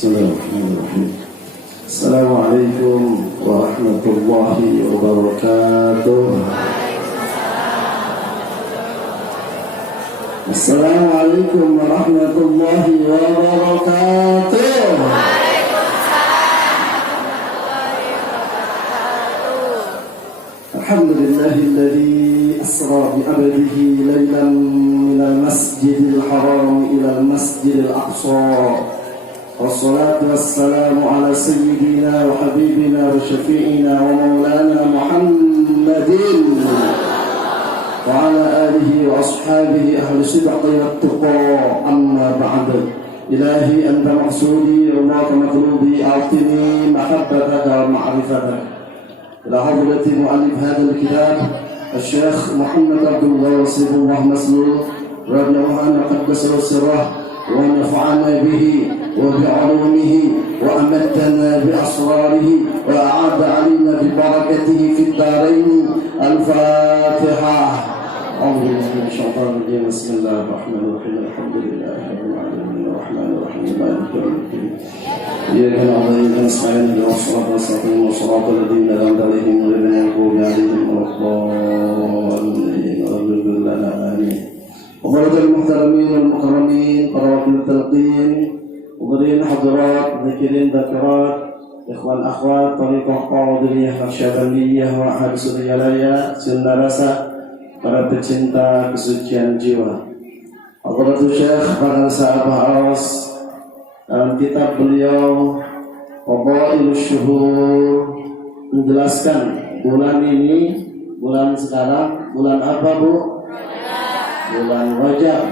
Bismillahirrahmanirrahim. Assalamualaikum warahmatullahi wabarakatuh. Assalamualaikum warahmatullahi wabarakatuh. Alhamdulillahilladzi asra bi 'abdihi lailan minal masjidil haram ilal masjidil aqsa. Wassalatu wassalamu ala sayyidina wa habibina wa syafi'ina wa maulana Muhammadin wa ala alihi wa ashabihi ahli sidqi wat tuqa, amma ba'd. Ilahi anta maqsudi wa ma matlubi, a'tini mahabbataka wa ma'rifataka. Ila hadrati mu'allif hadzal kitab Asy-Syaikh Muhammad Abdullah Wasifullah Maslul radhiyallahu anhu qaddasahu sirrah wa nafa'ana bihi وبعلومه وأمتنا بأسراره وأعاد علينا ببركته في الدارين. الفاتحة. أعوذ بالله من الشيطان الرجيم. بسم الله الرحمن الرحيم. الحمد لله رب العالمين الرحمن الرحيم مالك يوم الدين. إياك نعبد وإياك نستعين اهدنا الصراط المستقيم صراط الذين أنعمت عليهم غير المغضوب عليهم ولا الضالين. آمين. وبارك المحترمين والمكرمين para wakil talqin, Hadirin hadirat, dzikirin dzakirat, ikhwan akhwat, thariqah qadiriyah, naqsyabandiyah wa ahli sunnah sunnah rasa, para pecinta kesucian jiwa. Hadratul Syekh Fadl Sa'abahas dalam kitab beliau Fadailus Syuhur menjelaskan bulan ini, bulan sekarang, bulan apa Bu? Bulan Rajab.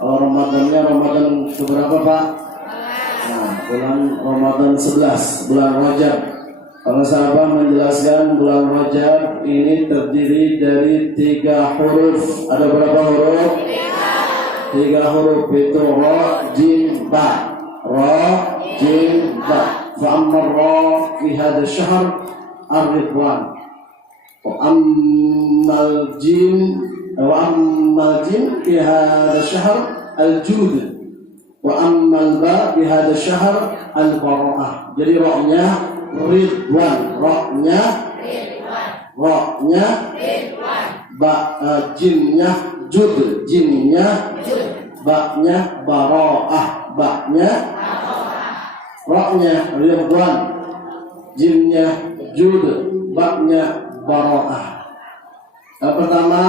Kalau Ramadannya Ramadan seberapa Pak? Bulan Ramadan 11, bulan Rajab. Para sahabat menjelaskan bulan Rajab ini terdiri dari 3 huruf. Ada berapa huruf? 3 huruf itu ra, jim, ba. Ra, jim, ba. Fa amma ra fi hadha syahr ar-ridwan. Wa ammal jim fi hadha syahr al-jud. Wa ammal ba bi hadha syahr al bara'ah. Jadi ra-nya ridwan, ra-nya ridwan, ra-nya ridwan, ba jimnya jud, jimnya jud, ba-nya bara'ah, ba-nya bara'ah, ra-nya ridwan, jimnya jud, ba-nya bara'ah. Yang pertama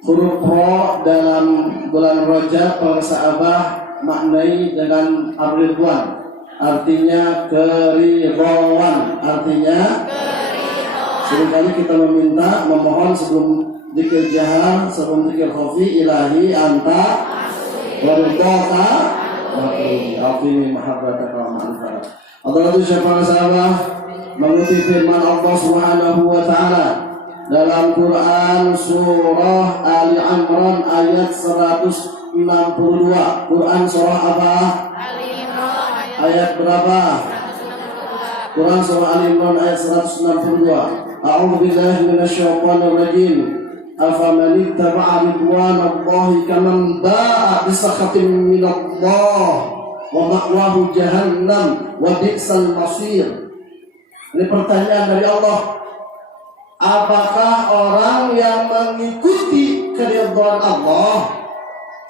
huruf ra dalam bulan Rajab para sahabat maknai dengan ar-ridwan, artinya keridhaan, artinya keridhaan. Seringkali kita memohon sebelum dzikir jahar, sebelum dzikir khafi, ilahi anta waridhaka wa qini mahabbataka wa ma'rifata. Allah itu para sahabat mengutip firman Allah Subhanahu wa taala dalam Quran surah Ali Imran ayat 162. Quran surah apa? Ali Imran ayat berapa? 162. Quran surah Ali Imran ayat 162. A'udzu billahi minasyaitonir rajim. Afaman ittaba'a ridwanallahi kaman ba'a bisakhatin minallah wa ma'wahu jahannam wa bi'sal masir. Ini pertanyaan dari Allah. Apakah orang yang mengikuti keridhaan Allah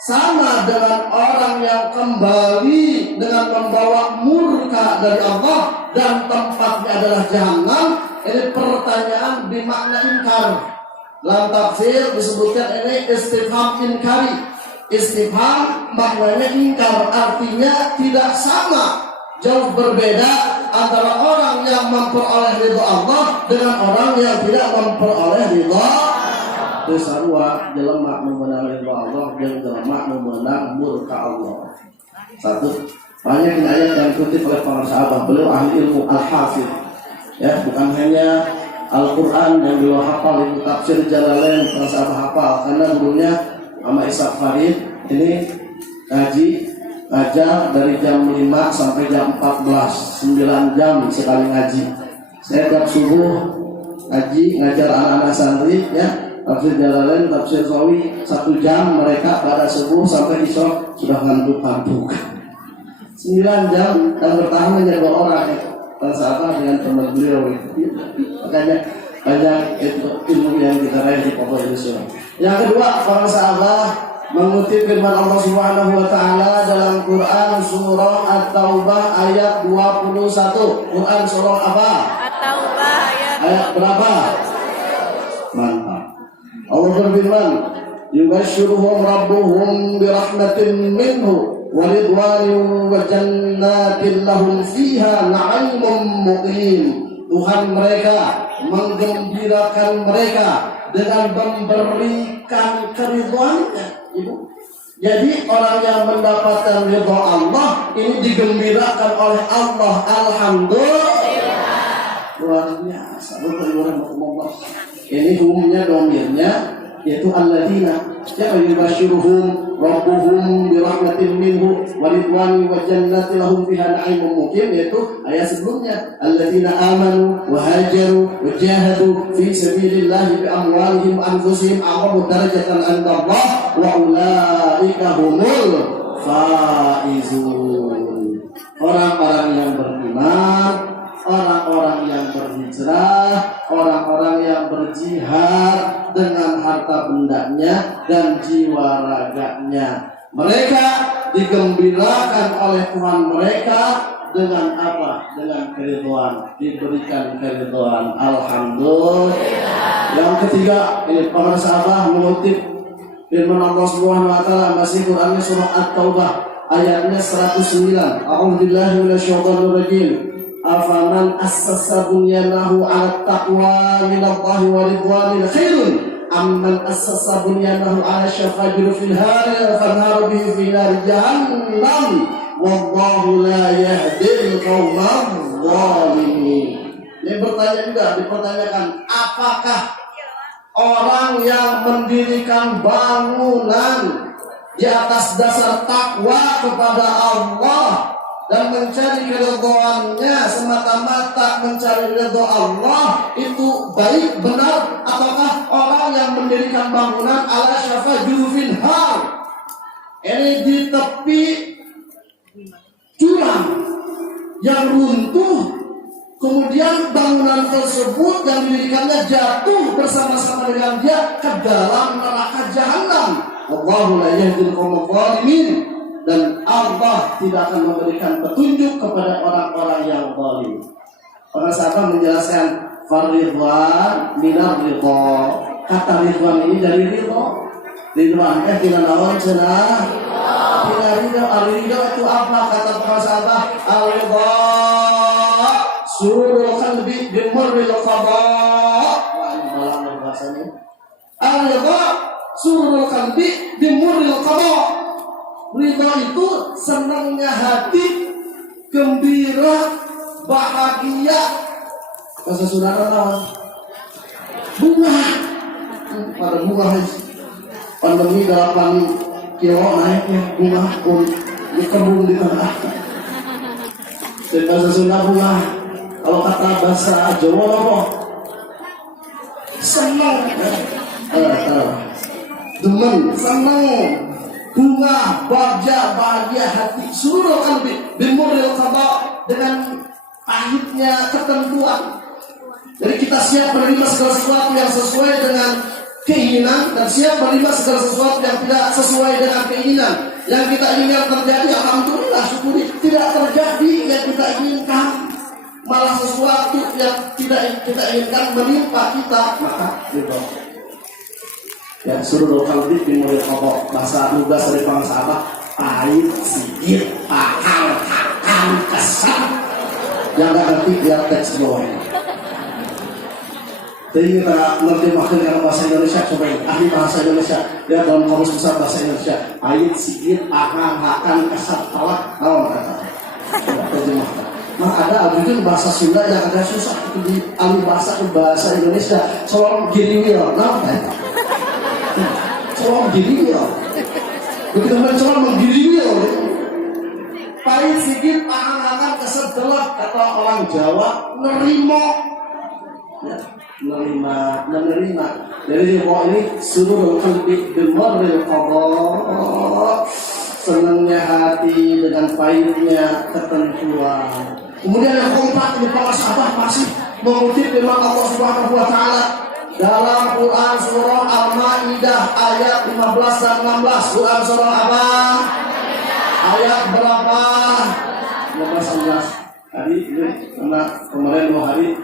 sama dengan orang yang kembali dengan membawa murka dari Allah dan tempatnya adalah jahanam? Ini pertanyaan bermakna inkar. Dalam tafsir disebutkan ini istifham inkari. Istifham maknanya ingkar, artinya tidak sama, jauh berbeda antara orang yang memperoleh ridha Allah dengan orang yang tidak memperoleh ridha. Itu sarua jelema nu meunang ridha Allah jeung jelema nu meunang murka Allah. Satu, banyak ayat yang dikutip oleh para sahabat. Beliau ahli ilmu al-hafidh. Ya, bukan hanya Al-Qur'an yang beliau hafal, itu tafsir Jalalain para sahabat hafal karena gurunya Ama Ishaq Farid ini ngajar dari jam 5 sampai jam 14, 9 jam sekali ngaji. Saya tiap subuh ngajar anak-anak santri ya, tafsir Jalalain, tafsir Sawi 1 jam, mereka pada subuh sampai isya sudah ngantuk-ngantuk. 9 jam dan bertahan hanya 2 orang ya. Sama dengan teman beliau itu. Makanya banyak ilmu yang kita raih di pokok ini semua. Yang kedua, para sahabat mengutip firman Allah Subhanahu wa taala dalam Quran surah At-Taubah ayat 21. Quran surah apa? At-Taubah ayat berapa? Mantap. Allah berfirman, "Yubashshiruhum rabbuhum bi rahmatin minhu wa ridwanin wa jannatin lahum fiha na'imun muqim." Tuhan mereka menggembirakan mereka dengan memberikan keridhaan-Nya. Ibu. Jadi orang yang mendapatkan ridha Allah ini digembirakan oleh Allah. Alhamdulillah. Luar biasa. Ini umumnya domirnya yaitu alladzina yubashshiruhum rabbuhum bi rahmatin minhu wa ridwanin wa jannatin lahum fiha na'imun muqim, yaitu ayat sebelumnya alladzina amanu wa hajaru wa jahadu fi sabilillah bi amwalihim wa anfusihim a'zamu darajatan 'inda Allah wa ulaika humul faizun. Orang-orang yang beriman, orang-orang yang berhijrah, orang-orang yang berjihad dengan harta bendanya dan jiwa raganya. Mereka digembirakan oleh Tuhan mereka dengan apa? Dengan keridhaan, diberikan keridhaan. Alhamdulillah. Yang ketiga, ini para sahabat mengutip firman Allah Subhanahu wa taala masih Quran surah At-Taubah ayatnya 109. A'udzubillahi minasyaitonir rajim. Afaman assasa bunyanahu 'ala taqwa minallahi wa ridwanin khairun amman assasa bunyanahu 'ala syafa jurufil fanharu bihi fi nar jahannam wallahu la yahdil qaumadh dhalimin. Ini dipertanyakan, apakah orang yang mendirikan bangunan di atas dasar takwa kepada Allah dan mencari keridhaan-Nya semata-mata mencari ridha Allah itu baik, benar, ataukah orang yang mendirikan bangunan ala syafa jurufin har, ini di tepi jurang yang runtuh, kemudian bangunan tersebut yang didirikannya jatuh bersama-sama dengan dia ke dalam neraka jahanam. Wallahu la yahdil qaumadh dhalimin. Dan Allah tidak akan memberikan petunjuk kepada orang-orang yang zalim. Para sahabat menjelaskan faridwan minar ridha. Kata ridwan ini dari ridha. Ridwan tina naon cenah? Tina ridha. Al-ridha itu apa? Kata para sahabat, al-ridha surul qalbi bi marril qada. Wah, ini malah bahasanya. Al-ridha surul qalbi bi marril qada. Ridha itu senangnya hati, gembira, bahagia. Bahasa saudara lawan bunga. Pada bunga pandemi 8 kilo naiknya bunga pun dikembung di tengah. Bahasa Sunda bunga. Kalau kata bahasa Jawa apa? Senang. Demen, senang. Bunga, bahagia hati, seluruh qalbi bimuril qada, dengan pahitnya ketentuan. Jadi kita siap menerima segala sesuatu yang sesuai dengan keinginan dan siap menerima segala sesuatu yang tidak sesuai dengan keinginan. Yang kita inginkan terjadi, alhamdulillah syukuri. Tidak terjadi yang kita inginkan, malah sesuatu yang tidak kita inginkan menimpa kita, maka ridha. Ya, surul qalbi bimuril qada, bahasa lugas dari bangsa apa? Pahit, sigit, pahal, hakam, kesal. Yang gak ngerti lihat teks bawahnya. Jadi kita ngerti maksudnya bahasa Indonesia, coba ahli bahasa Indonesia lihat dalam kamus besar bahasa Indonesia. Pahit, sigit, pahal, hakam, kesal, talak. Tahu kata? Coba terjemahkan. Nah, ada abjad bahasa Sunda yang agak susah itu di ahli bahasa Indonesia. Soal giriwil, nah, soal giriwil. Begitu mencoba menggiriwil. Pahit, sigit, pahal, hakam, kesal, talak. Kata orang Jawa, nerimo. Ya, menerima. Jadi bahwa ini seluruh qalbi bimarril qada, senangnya hati dengan pahitnya ketentuan. Kemudian yang keempat, ini para sahabat masih mengutip firman Allah Subhanahu wa taala dalam Quran surah Al-Maidah ayat 15 dan 16. Quran surah apa? Ayat berapa? 15 16. Tadi ini karena kemarin 2 hari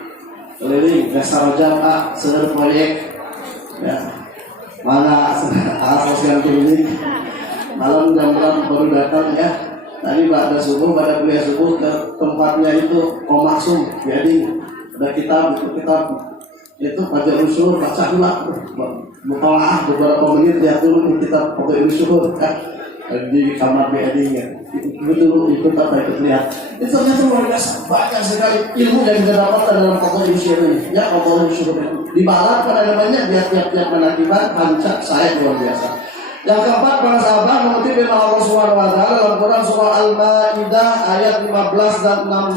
keliling Desa Rojak seluruh proyek ya. Mana sosial klinik malam jam baru datang ya. Tadi pada subuh, pada kuliah subuh ke tempatnya itu Komaksum jadi ada kitab itu pada usul baca dulu mutalaah beberapa menit dia turun kitab pada usul ya. Di kamar BAD nya itu ikut apa ikut lihat itu ternyata luar biasa banyak sekali ilmu yang didapatkan dalam pokok usul ini ya. Pokok usul dibalat pada namanya dia tiap-tiap menakibat pancak saya luar biasa. Yang keempat, para sahabat mengutip firman Allah Subhanahu wa taala dalam Quran surah Al-Maidah ayat 15 dan 16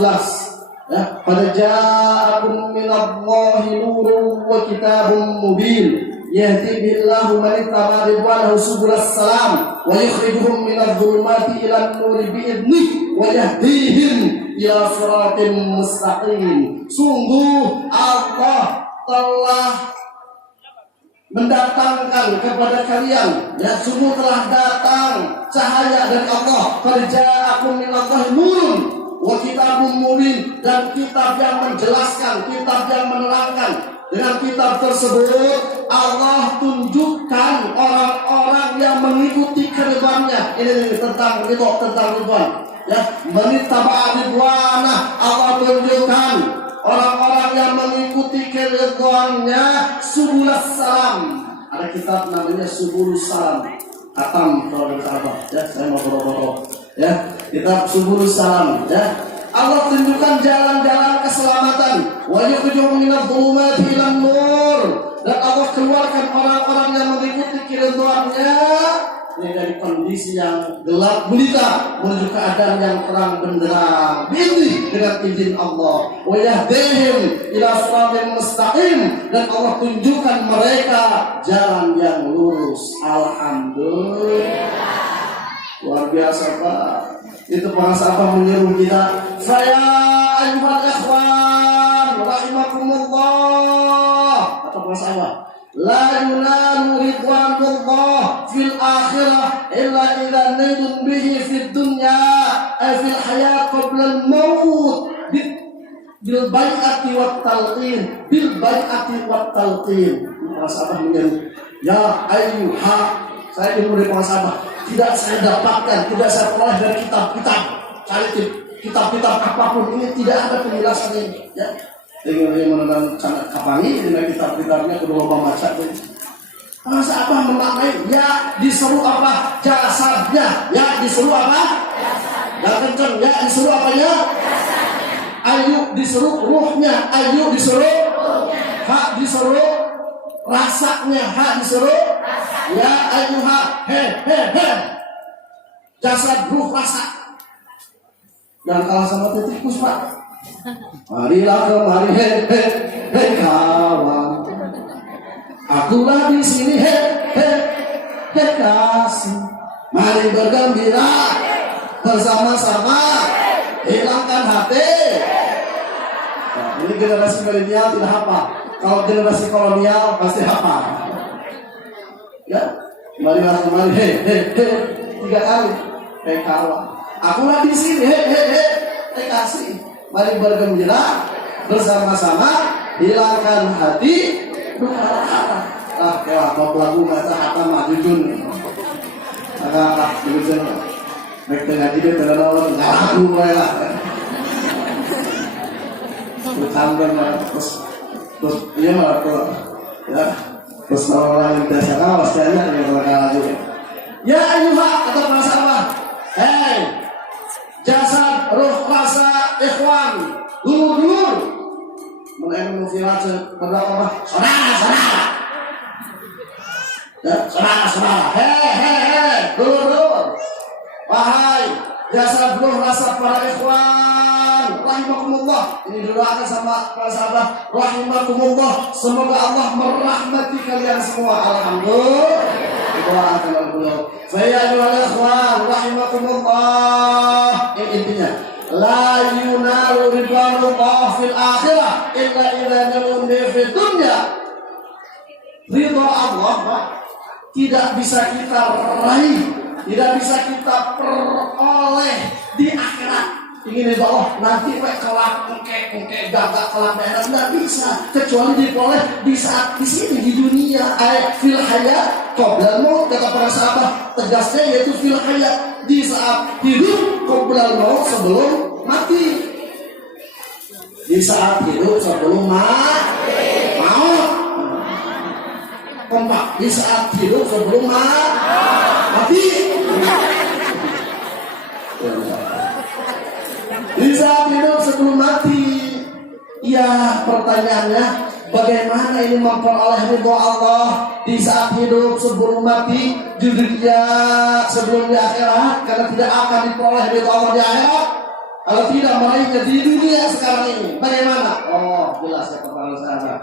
ya. Qad ja'akum minallahi nurun wa kitabun mubin yahdi billahu man ittaba ridwanahu subulas salam wa yukhrijuhum minadh dhulumati ilan nuri bi'idnih wa yahdihim ila siratin mustaqim. Sungguh Allah telah mendatangkan kepada kalian ya, sungguh telah datang cahaya dari Allah. Qad ja'akum minallahi nurun wa kitabun mubin, dan kitab yang menjelaskan, kitab yang menerangkan. Dengan kitab tersebut Allah tunjukkan orang-orang yang mengikuti keridhaan-Nya. Ini tentang ridwan ya. Manittaba ridwana, Allah tunjukkan orang-orang yang mengikuti keridhaan-Nya subulas salam. Ada kitab namanya Subulus Salam. Atam kalau sahabat ya, saya mau boro-boro ya. Kitab Subulus Salam ya. Allah tunjukkan jalan-jalan keselamatan. Wa yukhrijuhum minadh dhulumati ilan nur, dan Allah keluarkan orang-orang yang mengikuti keridhaan-Nya dari kondisi yang gelap gulita menuju keadaan yang terang benderang. Ini dengan izin Allah. Wa yahdihim ila siratin mustaqim, dan Allah tunjukkan mereka jalan yang lurus. Alhamdulillah. Luar biasa Pak. Itu para sahabat menyeru kita, saya ayyuhal ikhwan rahimakumullah. Kata para sahabat, la yunalu ridwanullah fil akhirah illa idza naidun bihi fid dunya ay fil hayat qabla al maut bil bai'ati wat talqin, bil bai'ati wat talqin. Para sahabat menyeru, ya ayyuha, saya dimulai para sahabat, tidak saya dapatkan, tidak saya peroleh dari kitab-kitab, cari kitab-kitab apapun ini tidak ada penjelasan ini ya. Dengan yang menentang sangat kapangi dengan kitab-kitabnya kedua baca ini. Masa apa memaknai? Ya disuruh apa? Jasadnya. Ya disuruh apa? Yang kencang. Ya disuruh apanya? Ayu disuruh ruhnya. Ayu disuruh hak disuruh rasanya. Hak disuruh ya ayuha he jasad ruh rasa. Dan kalah sama tikus Pak. Marilah kemari he kawan, akulah di sini he kasih. Mari bergembira bersama-sama, hilangkan hati. Nah, ini generasi milenial tidak hafal. Kalau generasi kolonial pasti hafal. Ya, marilah kemari he 3 kali he kawan, akulah di sini he kasih. Mari bergembira bersama-sama, hilangkan hati duka. Kayak apa lagu baca kata majujun. Agak jujun. Baik tengah dia terlalu lagu lah. Bukan terus dia malah ya. Terus orang yang biasa kawas kayaknya yang lagu. Ya ayuha, kata para sahabat. Hei, jasad, roh, rasa, ikhwan, dulur-dulur, mengenai berapa saudara, ya, saudara, hei, dulur-dulur, wahai jasad, roh, rasa para ikhwan, rahimakumullah. Ini didoakan sama para sahabat, rahimakumullah. Semoga Allah merahmati kalian semua. Alhamdulillah. akan beliau. Faya wal ikhwan rahimakumullah. Ini intinya. La yunalu ridwanullah fil akhirah illa idza nalun fid dunya. Ridha Allah, Pak, tidak bisa kita raih, tidak bisa kita peroleh di akhirat. Ingin ridha Allah nanti kelak engke gagak kelak daerah nggak bisa, kecuali diperoleh di saat di sini di dunia. Fil hayat qabla maut, kata para sahabat, tegasnya yaitu fil hayat, di saat hidup qabla maut, sebelum mati. Di saat hidup sebelum maut. Kompak, di saat hidup sebelum mati. Di saat hidup sebelum mati. Ya, pertanyaannya, bagaimana ini memperoleh ridha Allah di saat hidup sebelum mati di dunia sebelum di akhirat? Karena tidak akan diperoleh ridha Allah di akhirat kalau tidak meraihnya di dunia sekarang ini. Bagaimana? Oh, jelas ya pertanyaan saya.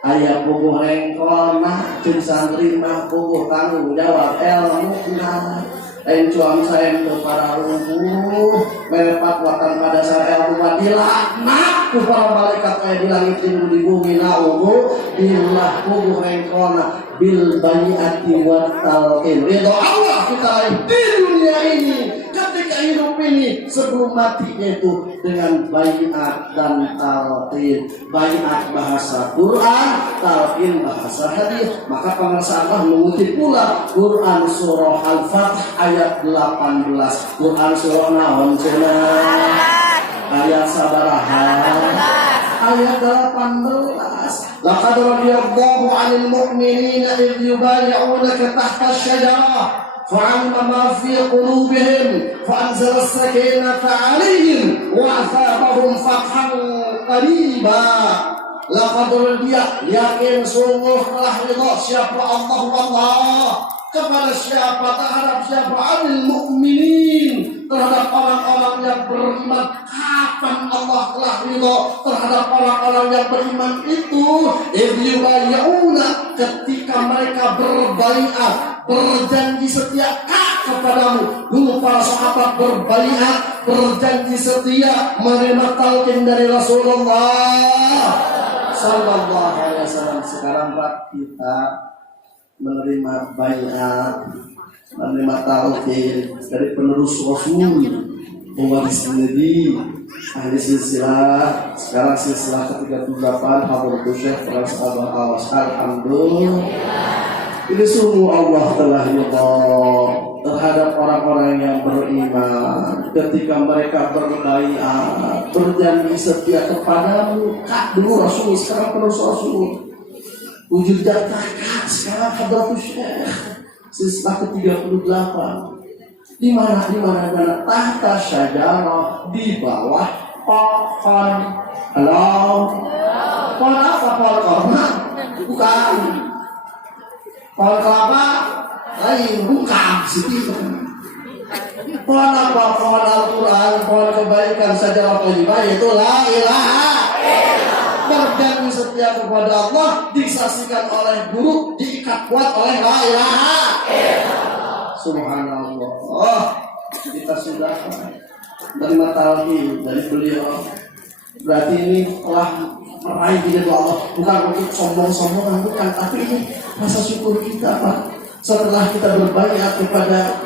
Ayah puguh rengkol nah cun santri mah puguh tanggung jawab ilmu nah lain cuam saya untuk para rumpuh melepat watan pada saya ilmu dilaknat ku para malaikat ayah di langit di bumi na'udhu billah puguh rengkol nah bil bayi'ati wa talqin. Ridha Allah kita raih di dunia ini ketika hidup ini sebelum matinya itu dengan bayi'at dan talqin. Bayi'at bahasa Quran, talqin bahasa hadis. Maka pengarsa Allah mengutip pula Quran surah Al-Fath ayat 18. Quran surah naon cenah? Ayat sabaraha? Ayat 18. Laqad radiyallahu 'anil mu'minina idh yubayyi'unaka tahta asy-syajarah فعلم ما في قلوبهم فأنزل السكينة عليهم وأثابهم فتحا قريبا. Laqad yakin sungguh telah ridha siapa Allah kepada siapa, terhadap siapa? Anil mu'minin, terhadap orang-orang yang beriman. Kapan Allah telah ridha terhadap orang-orang yang beriman itu? Yubayyi'una, ketika mereka berbaiat, berjanji setia kepadamu. Dulu para sahabat berbaiat, berjanji setia menerima talqin dari Rasulullah sallallahu alaihi wasallam. Sekarang Pak, kita menerima baiat, menerima talqin dari penerus Rasul, pewaris Nabi, ahli silsilah. Sekarang silsilah ke-38 Hadratus Syekh Rasulullah Awas. Alhamdulillah. Ini sungguh Allah telah ridha terhadap orang-orang yang beriman ketika mereka berbaiat, berjanji setia kepadamu. Kak dulu Rasul, sekarang penerus Rasul. Wujud kakak sekarang Hadratus Syekh silsilah ke-38. Di mana tahta syajarah, di bawah pohon. Halo. Pohon apa? Pohon korma? Bukan. Pohon kelapa? Lain, bukan. Pohon apa? Pohon Al-Quran, pohon kebaikan, syajarah thayyibah, yaitu la ilaha illallah. Berjanji setia kepada Allah, disaksikan oleh guru, diikat kuat oleh la ilaha illallah. Subhanallah. Oh, kita sudah menerima talqin dari beliau. Berarti ini telah meraih ridha Allah, bukan untuk sombong-sombongan, bukan, tapi ini rasa syukur kita, Pak. Setelah kita berbaiat kepada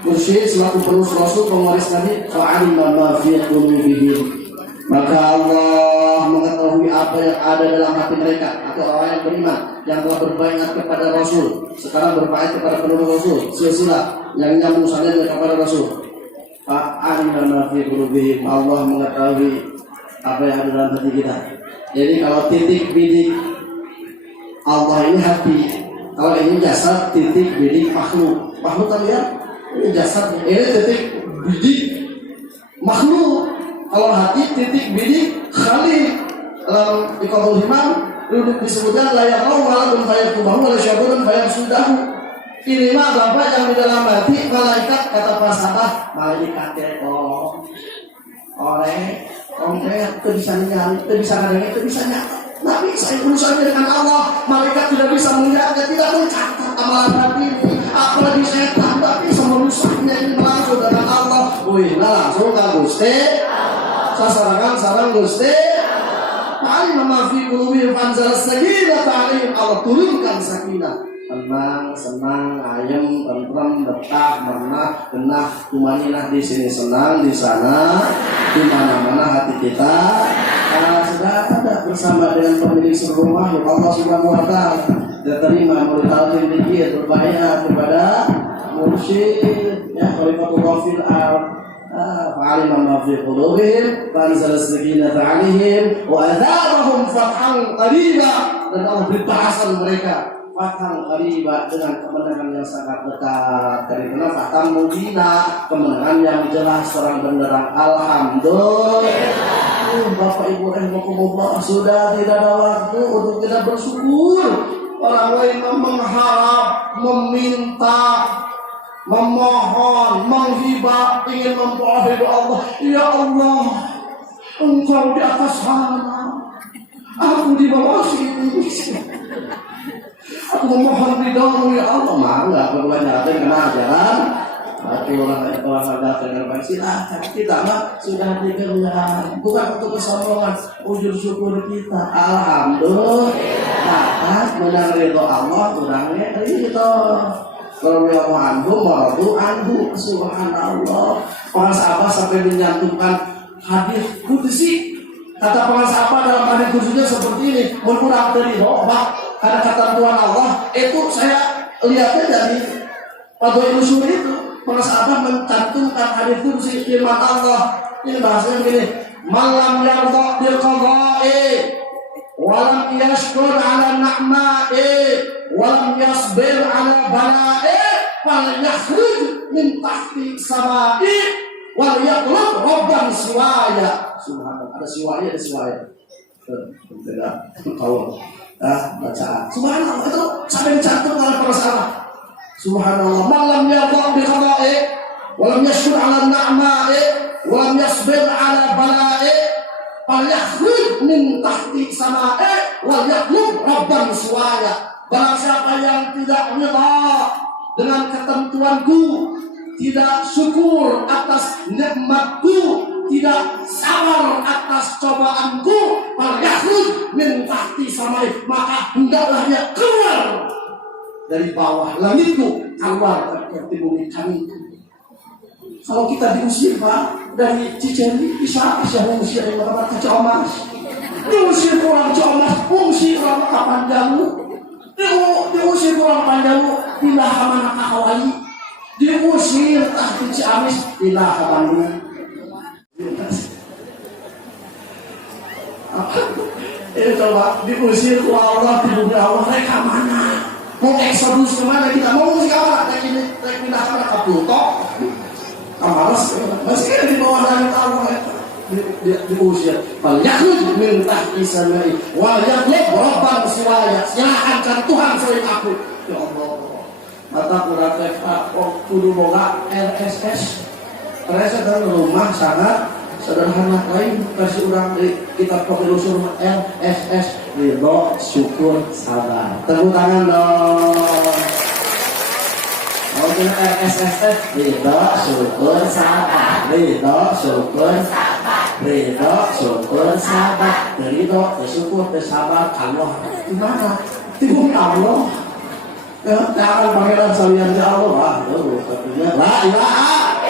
mursyid selaku penerus Rasul, pewaris Nabi, fa'alima ma fi qulubihim, maka Allah mengetahui apa yang ada dalam hati mereka, atau orang yang beriman yang telah berbaiat kepada Rasul, sekarang berbaiat kepada penerus Rasul, silsilah yang nyambung saja kepada Rasul. Fa'alima ma fi qulubihim, Allah mengetahui apa yang ada dalam hati kita. Jadi kalau titik bidik Allah ini hati, kalau ini jasad, titik bidik makhluk. Makhluk kan ya? Ini jasad, ini titik bidik makhluk. Kalau hati titik bidik khalik. Dalam Iqamul Himam duduk disebutkan layak Allah walaupun fayatubahu wala syabun fayasudahu. Ini mah bapak yang di dalam hati malaikat, kata para sahabat, malaikat oleh konkret, itu bisa nyali, itu bisa ngadeng, itu bisa nyata. Nabi saya urusannya dengan Allah, malaikat tidak bisa menjaga, tidak mencatat amalan hati ini. apalagi setan tapi semerusaknya ini langsung dengan Allah. Wih, langsung ke Gusti. Sasarangan sarang Gusti. Paling nama fi qulubihim fanzal sakinah ta'alim. Allah turunkan sakinah. Tenang, senang, ayem, tentrem, betah, mernah, genah, tumaninah di sini senang, di sana, di mana-mana hati kita sudah ada bersama dengan pemilik seluruh makhluk Allah Subhanahu wa Ta'ala. Dan terima murid al-jin dikir berbahaya kepada mursyid ya khalifatullah fil ard. Fa'alima ma fi qulubihim fanzal as-sakinata 'alaihim wa adhabahum fathan qariba. Dan Allah beri balasan mereka fathan qariba dengan kemenangan yang sangat dekat. Dari mana fathan mubina, kemenangan yang jelas terang benderang. Alhamdulillah. Bapak Ibu rahimakumullah, sudah tidak ada waktu untuk kita bersyukur. Orang lain mengharap, meminta, memohon, menghibah, ingin memperoleh doa Allah. Ya Allah, Engkau di atas sana, aku di bawah sini. Aku memohon ridho-Mu ya Allah. Enggak perlu nyaratin kena ajaran. Aku orang ada dengan baik silahkan. Kita mah sudah dikerjakan, bukan untuk kesombongan, ujur syukur kita. Alhamdulillah atas menang ridho Allah, kurangnya ridho. Kalau Allah anhu, maradu anhu, subhanallah. Para sahabat sampai menyantumkan hadis qudsi. Kata para sahabat dalam hadis qudsinya seperti ini, berkurang dari doa. Karena kata Tuhan Allah itu saya lihatnya dari Fadhil Usul itu. Para sahabat mencantumkan hadis qudsi firman Allah. Ini bahasanya begini, malam yardha bil qada'i walam yashkur ala na'ma'i walam yasbir ala bala'i fal yakhruj min tahti sama'i wal yatlub rabban siwaya. Subhanallah, ada siwaya, ada siwaya. Tidak tahu bacaan. Subhanallah itu sampai dicantum oleh para sahabat. Subhanallah, malam yardha bil qada'i walam yashkur ala na'ma'i walam yasbir ala bala'i fal yakhruj min tahti sama'i wal yatlub rabban siwaya. Barang siapa yang tidak rida dengan ketentuanku, tidak syukur atas nikmatku, tidak sabar atas cobaanku, fal yakhruj min tahti sama'i, maka hendaklah dia keluar dari bawah langitku, keluar dari bumi kami. Kalau kita diusir Pak dari Cicerwi, bisa mengusir dari mana ke Ciamas, diusir orang Ciamas, mengusir orang Kapanjalu, diusir orang Panjalu, pindah ke mana ke Hawaii, diusir di Ciamis, pindah ke Bandung. Coba diusir Allah di bumi Allah, mereka mana? Mau eksodus kemana kita? Mau musik apa? Kayak pindah kemana? Ke Pluto? Ke Mars? Meski di bawah langit Allah diusir. Fal yakhruj min tahti sama'i wal yatlub rabban siwaya. Silakan Tuhan selain aku. Ya Allah. Mata kuratek kudu boga RSS. RSS adalah rumah sangat sederhana lain versi orang di kitab Fadhil Usul LSS, ridho, syukur, sabar. Tepuk tangan dong. Oke, RSS, ridho, syukur, sabar. Ridho, syukur, sabar. Ridho, syukur, sabar. Ridho, syukur, sabar. Allah gimana? Tiba Allah. Jangan panggil salian ya Allah. La ilaha,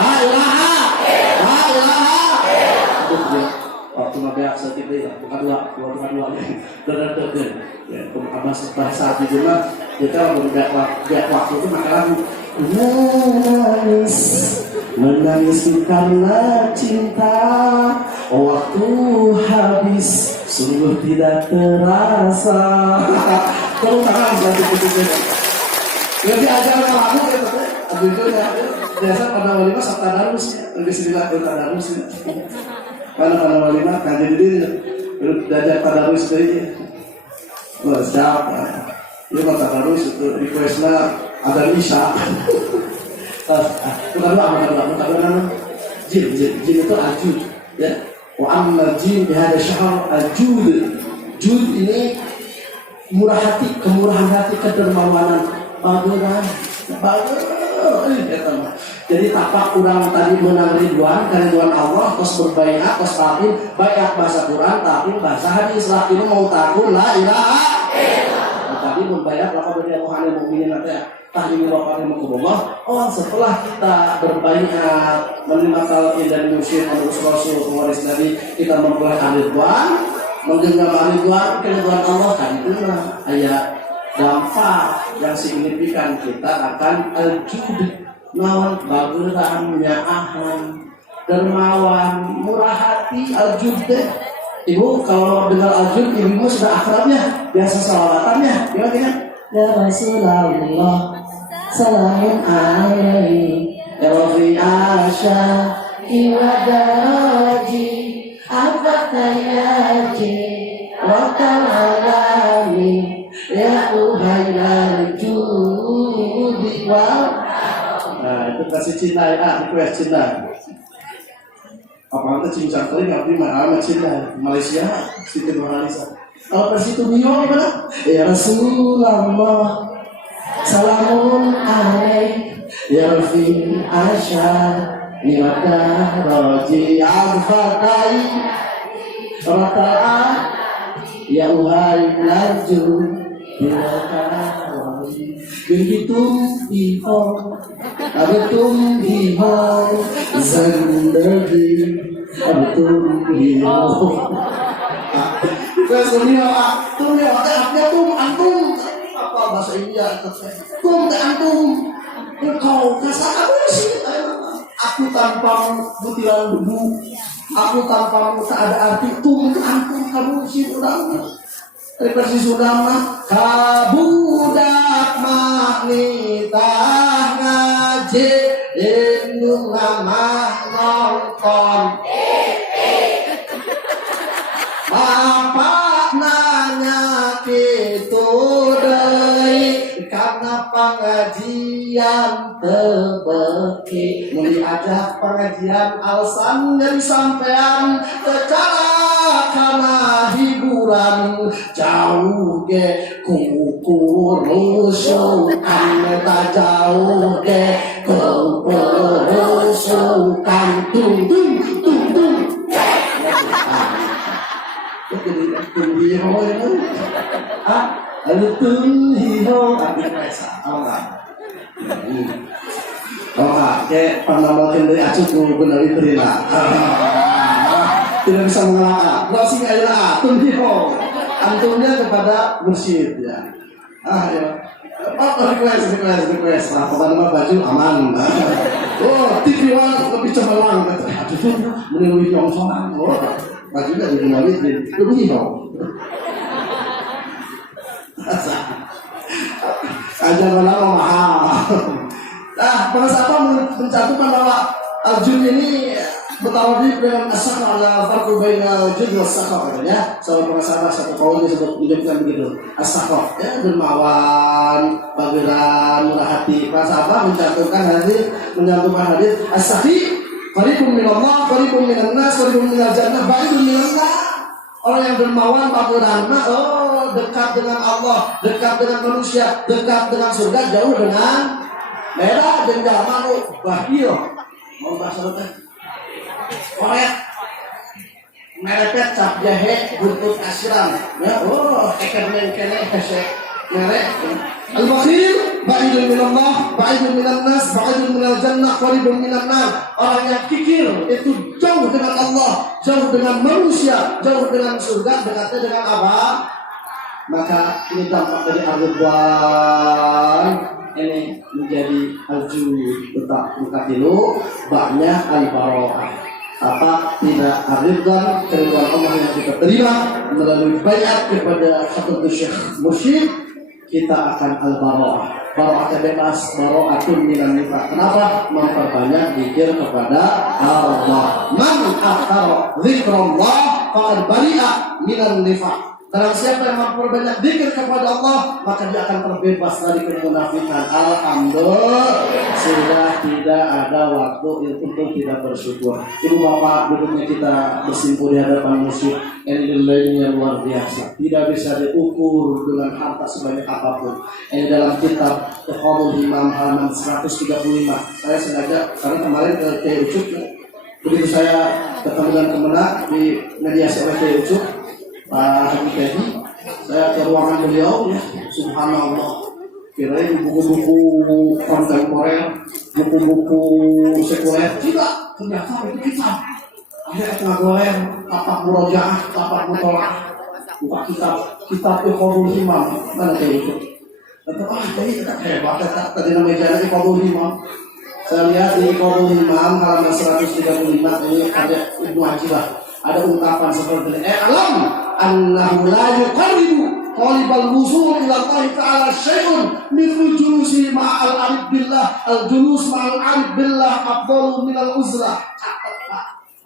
la ilaha. Waktu mabek seperti itu, dua ya, abah bahasa di rumah kita berbiak waktu itu makanan menangis karena cinta, waktu habis sungguh tidak terasa. Kalau tangan jadi begitu, jadi ajaran lagu itu biasa pada walimah sabta darus, lebih sedikit darus. Karena pada walimah kajian diri belajar tadarus dari siapa? Ini mata tadarus itu requestnya ada Isya. Bukan jin itu ajud ya. Wa amma jin di hada syahr ajud. Jud ini murah hati, kemurahan hati, kedermawanan. Bagaimana Jadi tapak kurang tadi menang ridwan, keriduan Allah, terus berbaiat, terus takin, baiat bahasa Quran, takin bahasa hadis. Lakin mau takun la ilaha illallah. Tadi berbaiat laqad radiyallahu anil mu'minin tahlilu wa qadimullah. Oh, setelah kita berbaiat menerima talqin dari musyrik Rasul waris Nabi, kita memperoleh ridwan, menggenggam ridwan, keriduan Allah kan itu ayat dampak yang signifikan kita akan al-jud. Nawan bageran nyaahan dermawan murah hati al-jud. Ibu kalau dengar al-jud ibu sudah akrabnya biasa salawatannya gimana? Ya Rasulullah salamun alaihi ya Rafi Asya iwadaraji abatayaji wa ta'alami ya uhailal judi wa. Nah, itu kasih cinta ya, request cinta. Apa itu cincang kali nggak prima, amat cinta. Malaysia, Siti Nurhaliza. Kalau versi itu Mio gimana? Ya Rasulullah, salamun alaik, ya Rafi Asya, niwata roji al-fakai, rata'a, ya uhai laju, niwata begitu ihong, abetum ihong, zandagi, abetum ihong. Kemudian tuh ya, apa tuh antum? Apa bahasa India? Tum antum, engkau kasar apa sih? Aku tanpa butiran debu, aku tanpa tak ada arti. Tum antum kamu sih udah. Versi Sudama kabudak magnitah ngaji indung ramah nonton bapak nanya gitu deh karena pengajian tebeki melihat pengajian alasan dari sampean secara karena hiburan jauh ke kukurusukan tak jauh ke kukurusukan tung tung tung tung tung hihau itu ada tung hihau tapi biasa kayak pandamalkan dari acuku benar itu lah tidak bisa mengelak. Masih nggak ada atum hihau. Antumnya kepada mursyid ya. Ya. Request. Nah, pertama baju aman. Oh, TV One lebih cemerlang. Aduh, menilai yongsolan. Oh, bajunya di rumah itu lebih hijau. Ajaran lama mahal. Nah, bahasa apa mencantumkan bahwa al-jud ini bertawafid dengan as-sakha ala farqu bainal jud was sakha ya. Soal pengasaran satu kaum disebut menjadikan begitu. As-sakha ya dermawan, bageran, murah hati. Bahasa apa mencantumkan hadis as-sakhi qaribun minallah, qaribun minan nas, qaribun minal jannah, ba'idun minan nar. Orang yang dermawan, bageran, dekat dengan Allah, dekat dengan manusia, dekat dengan surga, jauh dengan merah dan jaman bahir. Mau bahasa apa? Korek merepet cap jahe buntut asiran ya ekermen kene hesek merek al-bakhil ba'idun minallah ba'idun minan nas ba'idun minal jannah qaribun minan nar. Orang yang kikir itu jauh dengan Allah, jauh dengan manusia, jauh dengan surga, dekatnya dengan apa? Maka ini dampak dari ar-ridwan ini menjadi al-jud. Tetap buka dulu banyak al-baro'ah. Apa tidak ar-ridwan keriduan Allah yang kita terima melalui baiat kepada Hadratus Syekh Mursyid, kita akan al-baro'ah. Baro'ah bebas, baro'atun minan nifaq. Kenapa? Memperbanyak zikir kepada Allah. Man akthara zikrullah faqad bari'a minan nifaq. Barang siapa yang memperbanyak zikir kepada Allah, maka dia akan terbebas dari kemunafikan. Alhamdulillah, sudah tidak ada waktu untuk tidak bersyukur. Ibu bapak, duduknya kita bersimpuh di hadapan musuh yang luar biasa. Tidak bisa diukur dengan harta sebanyak apapun. Ini dalam kitab Iqadul Imam halaman 135. Saya sengaja karena kemarin ke Ucup, begitu saya ketemu dengan Kemenak di mediasi oleh Ucup, Pak Habib Teddy, saya ke ruangan beliau, ya, subhanallah, kirain buku-buku kontemporer, buku-buku sekuler, tidak, ternyata itu kitab. Ada ngagoler, tapak murojaah, tapak mutolak, buka kitab Iqadul Imam, mana kayak itu? Tetap jadi tetap hebat, tadi namanya jalan Iqadul Imam. Saya lihat di Iqadul Imam halaman 135 ini ada Ibnu Ajibah, ada ungkapan seperti ini. Alam annahu la yuqarribu talibal wusul ila Allah ta'ala syai'un mithlu julusi ma'al arif billah al-julus ma'al arif billah afdalu minal uzlah.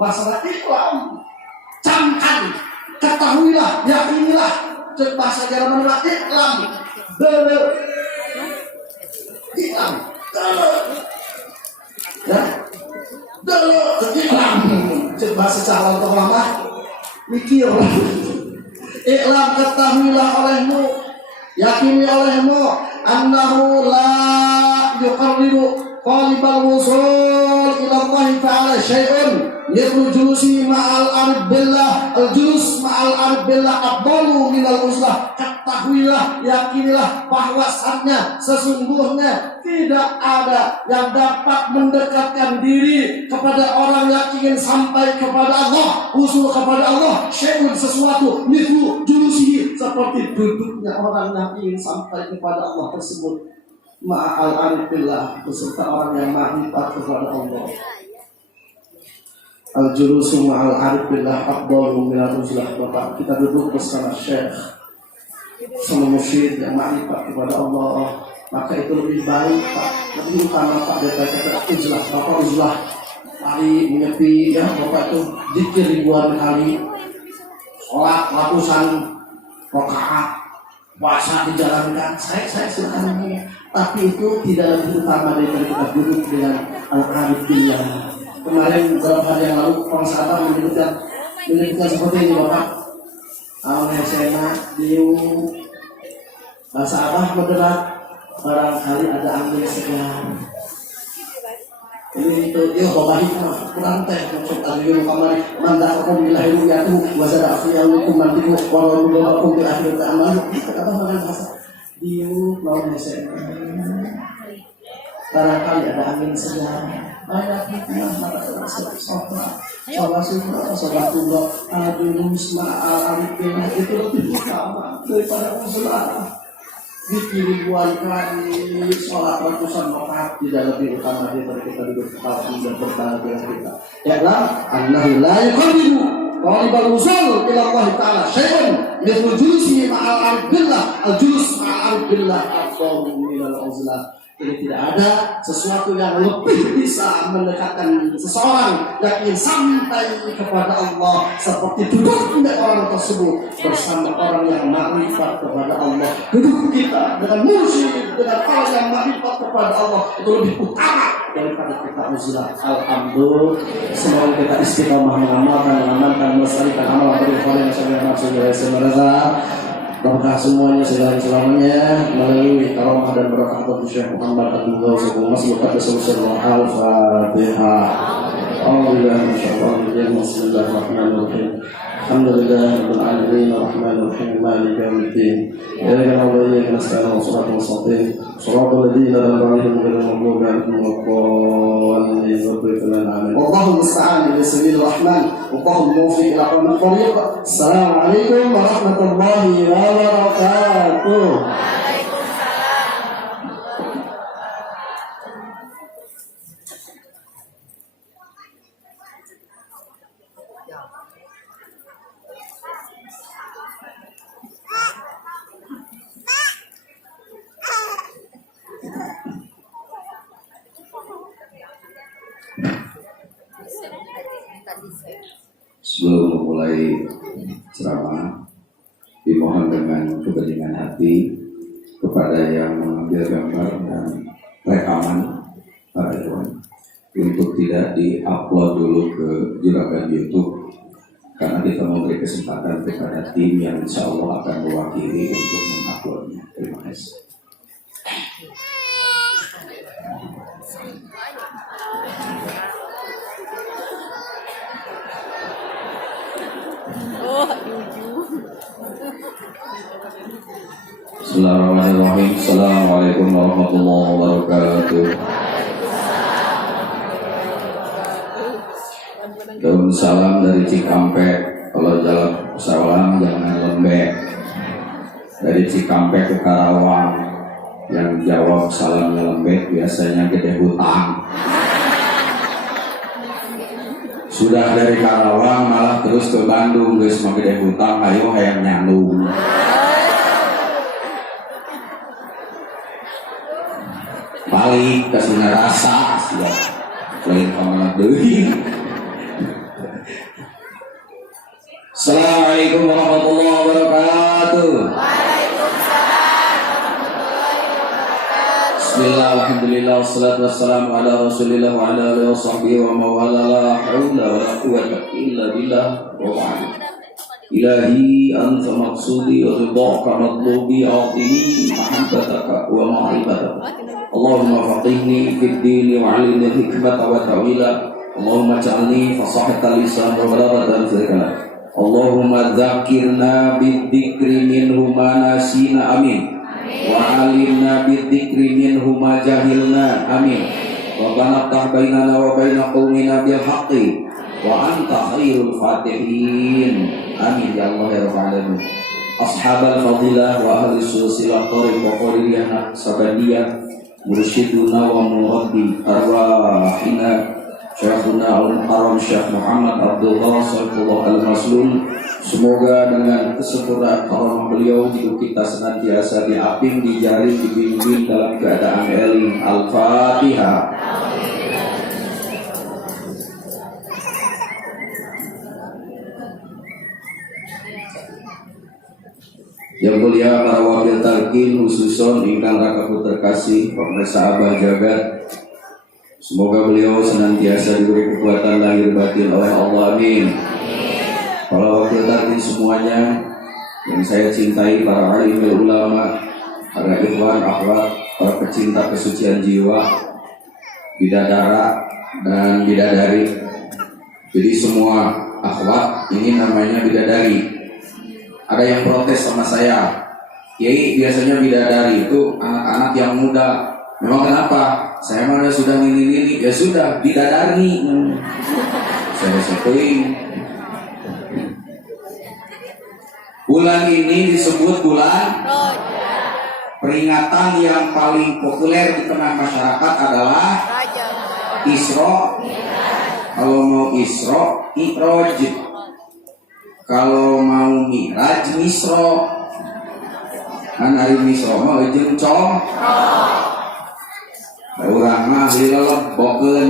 Bahasa iklam, camkan, ketahuilah, yakinilah. Bahasa Jerman iklam, iklam, ya, iklam. Bahasa calon terlama, mikir. Iklam, ketahuilah olehmu, yakini olehmu, annahu la yuqarribu qalibal wusul ila Allah ta'ala syai'un yaitu julusi ma'al arif billah, al-julus ma'al arif billah afdalu minal uzlah. Ketahuilah, yakinilah bahwasannya sesungguhnya tidak ada yang dapat mendekatkan diri kepada orang yang ingin sampai kepada Allah, usul kepada Allah, syai'un sesuatu, mithlu julusihi seperti duduknya orang yang ingin sampai kepada Allah tersebut, ma'al arif billah beserta orang yang ma'rifat kepada Allah. Al-julusu ma'al arif billah afdalu minal uzlah. Bapak, kita duduk bersama syekh, sama musyid yang ma'rifat kepada Allah, maka itu lebih baik, Pak, lebih utama, Pak, daripada kita uzlah. Bapak uzlah hari menyepi, ya, Bapak itu zikir ribuan kali, sholat ratusan rakaat, puasa dijalankan. Saya silakan ini, tapi itu tidak lebih utama daripada kita duduk dengan al-arif billah. Kemarin beberapa hari yang lalu orang sahabat menyebutkan seperti ini, Bapak. Al-Hesena Liu sahabat moderat, barangkali ada angin segar. Ini itu, ya Bapak hikmah kurang teh maksud aliyu kamari mandakum billahi ru'yatu wa zada afiyalukum mantiku wa ru'yatukum bi akhir ta'amal. Kata orang bahasa Liu Al-Hesena, barangkali ada angin segar. Banyak hikmah, maka terasa sholat sunnah, sholat dua, al-julus ma'al arif billah itu lebih utama daripada uzlah. Zikir ribuan kali, sholat ratusan rakaat tidak lebih utama daripada kita duduk kepala dan berbahagia kita. Ya'lam annahu la yuqarribu qalibal wusul ila Allah ta'ala syai'un mithlu julusi ma'al arif billah al-julus ma'al arif billah afdalu minal uzlah. Ini tidak ada sesuatu yang lebih bisa mendekatkan seseorang yang ingin sampai kepada Allah seperti duduknya orang tersebut bersama orang yang ma'rifat kepada Allah. Duduk kita dengan mursyid, dengan orang yang ma'rifat kepada Allah itu lebih utama daripada kita uzlah. Alhamdulillah, semoga kita istiqamah mengamalkan, melestarikan amal yang saya maksud dari semerasa. Berkah semuanya selamanya melalui karamah dan berkah dari Syekh Muhammad Abdul Ghawth Masih berkat bersama Al-Fatihah. Bismillahirrahmanirrahim. Alhamdulillahirabbil alamin arrahmanir rahim maliki yaumiddin. Iyyaka na'budu wa iyyaka nasta'in ihdinas siratal siratal ladzina an'amta 'alaihim ghairil maghdubi 'alaihim waladdallin. Wallahu musta'an bismillahir Wallahu muwaffiq ila aqwamit thariq. Assalamualaikum warahmatullahi wabarakatuh. Sebelum memulai ceramah, dimohon dengan kebeningan hati kepada yang mengambil gambar dan rekaman para ikhwan untuk tidak diupload dulu ke juragan YouTube, karena kita memberi kesempatan kepada tim yang insya Allah akan mewakili untuk menguploadnya. Terima kasih. Bismillahirrahmanirrahim. Assalamualaikum warahmatullahi wabarakatuh. Daun salam dari Cikampek. Kalau jalan salam jangan lembek. Dari Cikampek ke Karawang, yang jawab salamnya lembek biasanya gede hutang. Sudah dari Karawang malah terus ke Bandung, guys, mau gede hutang, ayo hayang nyandung. Balik kasih rasa, sudah lain kemana deui. Assalamualaikum warahmatullahi wabarakatuh. Bismillah, alhamdulillah, wassalatu wassalamu ala rasulillah wa ala alihi wa sahbihi wa mawala, la hawla wa la quwwata illa billah wa ba'd. Ilahi anta maqsudi wa ridhaka matlubi a'tini mahabbataka wa ma'rifataka. Allahumma faqihni fid din wa 'allimni hikmata wa ta'wila. Allahumma ja'alni fasahatan lisan wa balaghatan fil kalam. Allahumma dzakirna bidzikri minhu ma nasina, amin. Wa alimna bidzikri minhu ma jahilna, amin. Rabbana ftah bainana wa baina qaumina bil haqqi wa anta khairul fatihin, amin ya Allah ya rabbal alamin. Ashabal fadilah wa ahli silsilah tariq wa qaririyah sabadiyah mursyiduna wa murabbi arwahina Syekhuna Al-Muharram Syekh Muhammad Abdullah Saifullah Al-Maslum. Semoga dengan kesempurnaan karamah beliau hidup kita senantiasa diaping, dijaring, dibimbing dalam keadaan eling. Al-Fatihah. Yang mulia para wakil talqin khususon ingkang rakaku terkasih pemirsa Abah Jagat, semoga beliau senantiasa diberi kekuatan lahir batin oleh Allah, amin. Para wakil talqin semuanya yang saya cintai, para alim ulama, para ikhwan akhwat, para pecinta kesucian jiwa, bidadara dan bidadari. Jadi semua akhwat ini namanya bidadari. Ada yang protes sama saya, Kiai biasanya bidadari itu anak-anak yang muda. Memang kenapa? Saya mana sudah ini, ya sudah bidadari. Saya sesuai. Bulan ini disebut bulan peringatan yang paling populer di tengah masyarakat adalah Isra. Kalau mau Isra, Mi'raj. Kalau mau Mi'raj, Misra. Kan hari Misra mah jeung cong. Urang mah dilelebokeun.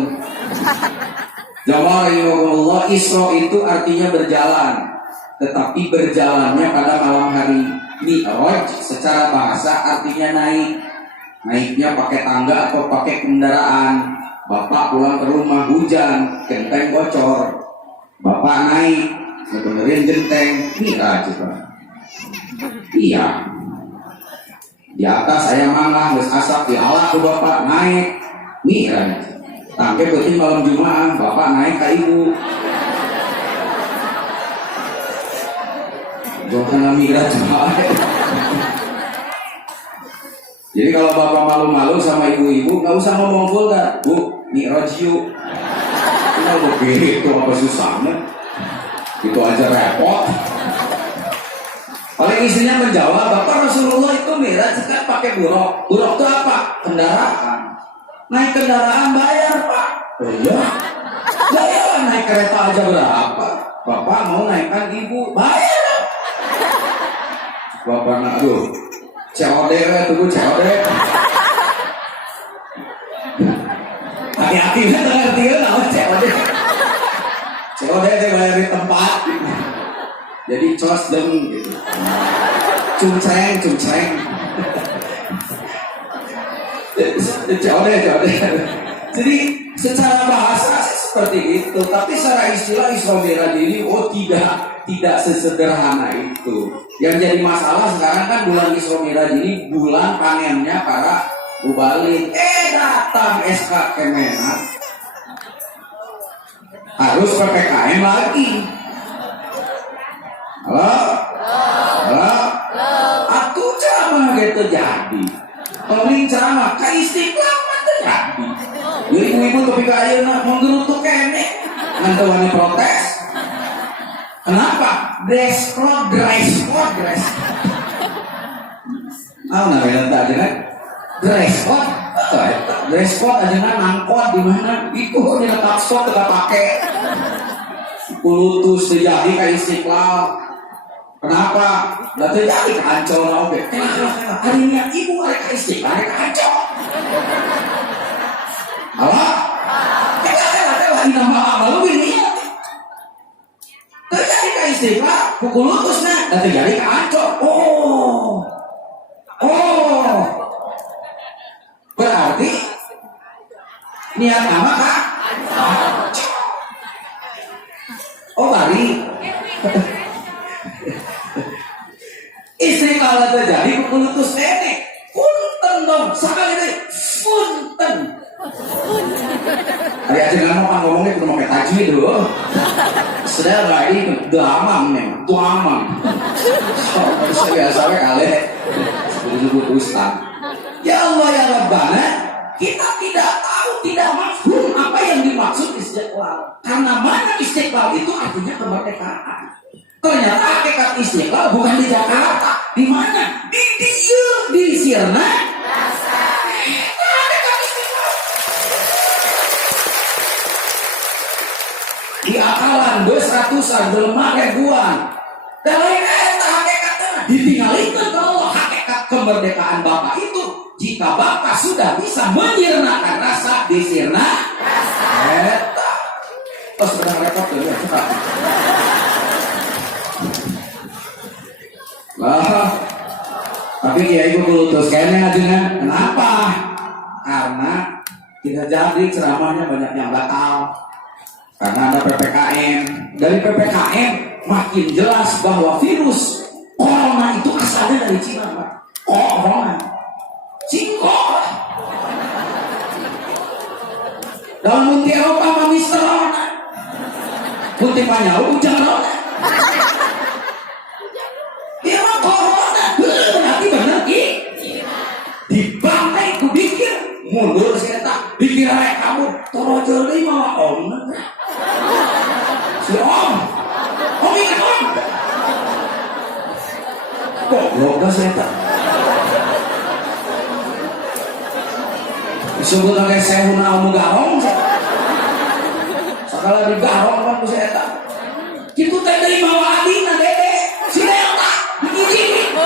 Jamaah Allah, Isra itu artinya berjalan, tetapi berjalannya pada malam hari. Mi'raj secara bahasa artinya naik. Naiknya pakai tangga atau pakai kendaraan. Bapak pulang ke rumah hujan, genteng bocor. Bapak naik, ngebenerin genteng, Mi'raj Pak. Iya. Di atas saya mangga, geus asap dialah ke bapak naik, Mi'raj. Tangke berarti malam Jumat, bapak naik ke ibu. Jangan Mi'raj. Jadi kalau bapak malu-malu sama ibu-ibu, nggak usah ngomong vulgar, Bu, Mi'raj yuk. Kenapa begitu, apa susahnya? Itu aja repot. Paling istrinya menjawab, Bapak Rasulullah itu Mi'raj kan pakai buruk. Buruk itu apa? Kendaraan. Naik kendaraan bayar, Pak. Oh iya? Bayar, naik kereta aja berapa? Bapak mau naikkan ibu, bayar. Bapak nak, aduh, COD tunggu COD. Hati-hati kan ngerti kan COD. COD itu bayar di tempat. Jadi cos deng gitu. Cumceng. Jauh deh. Jadi secara bahasa seperti itu, tapi secara istilah Isra Mi'raj ini tidak sesederhana itu. Yang jadi masalah sekarang kan bulan Isra Mi'raj ini bulan panennya para mubalik. Datang SK Kemenak harus PPKM lagi. Halo. Atuh ceramah gitu jadi. Paling ceramah ka Istiqlal mah terjadi. Ibu-ibu tapi kaya menggerutuk kene ngantawani protes. Kenapa? Dress code. Namanya tadi kan dress code aja kan nangkot di mana? Itu dia takso tidak pakai. Pulutus terjadi kayak Istiqlal. Kenapa? Nggak terjadi kancol oke. Kenapa? Hari ini ibu ada Istiqlal kancol. Allah. Kita nama amal ini. Terjadi kayak Istiqlal, pukul lutusnya, dan terjadi kancol. Berarti niat apa kak? Bari. Istiqlal terjadi pukul lutus nenek. Punten dong, sekali deh. Punten. Hari aja nggak mau ngomongnya perlu pakai tajwid dulu. Sedang lagi damam nih, tuamam. Saya biasa kali. Sebut ustaz. Ya Allah ya Rabbana, kita tidak tahu, tidak mafhum apa yang dimaksud Istiqlal. Karena mana Istiqlal itu artinya kemerdekaan. Ternyata hakikat Istiqlal bukan di Jakarta. Di mana? Di Sirna. Di akalan 200-an, jelema ribuan. Dan lain-lain hakikatnya ditinggalkan kalau hakikat kemerdekaan Bapak itu jika Bapak sudah bisa menyirnakan rasa di sirna. Terus sedang repot dulu cepat. Tapi Kiai ibu lutus kayaknya ngajinya. Kenapa? Karena tidak jadi ceramahnya banyak yang batal. Karena ada PPKM. Dari PPKM makin jelas bahwa virus corona itu asalnya dari Cina, Pak. Corona. Cingkok. Dalam munti Eropa sama Mister Rona. Munti Panyaru ujang Rona. Dia mah corona. Nanti bener dibantai ku dikir. Mundur saya tak dikira kayak kamu. Torojol ini malah om. Si om ini om. Goblok gak saya tak. Disebut pakai sehuna om garong. Sekala di garong kan saya tak. Itu teh dari mawa adina dede. Si Delta begini.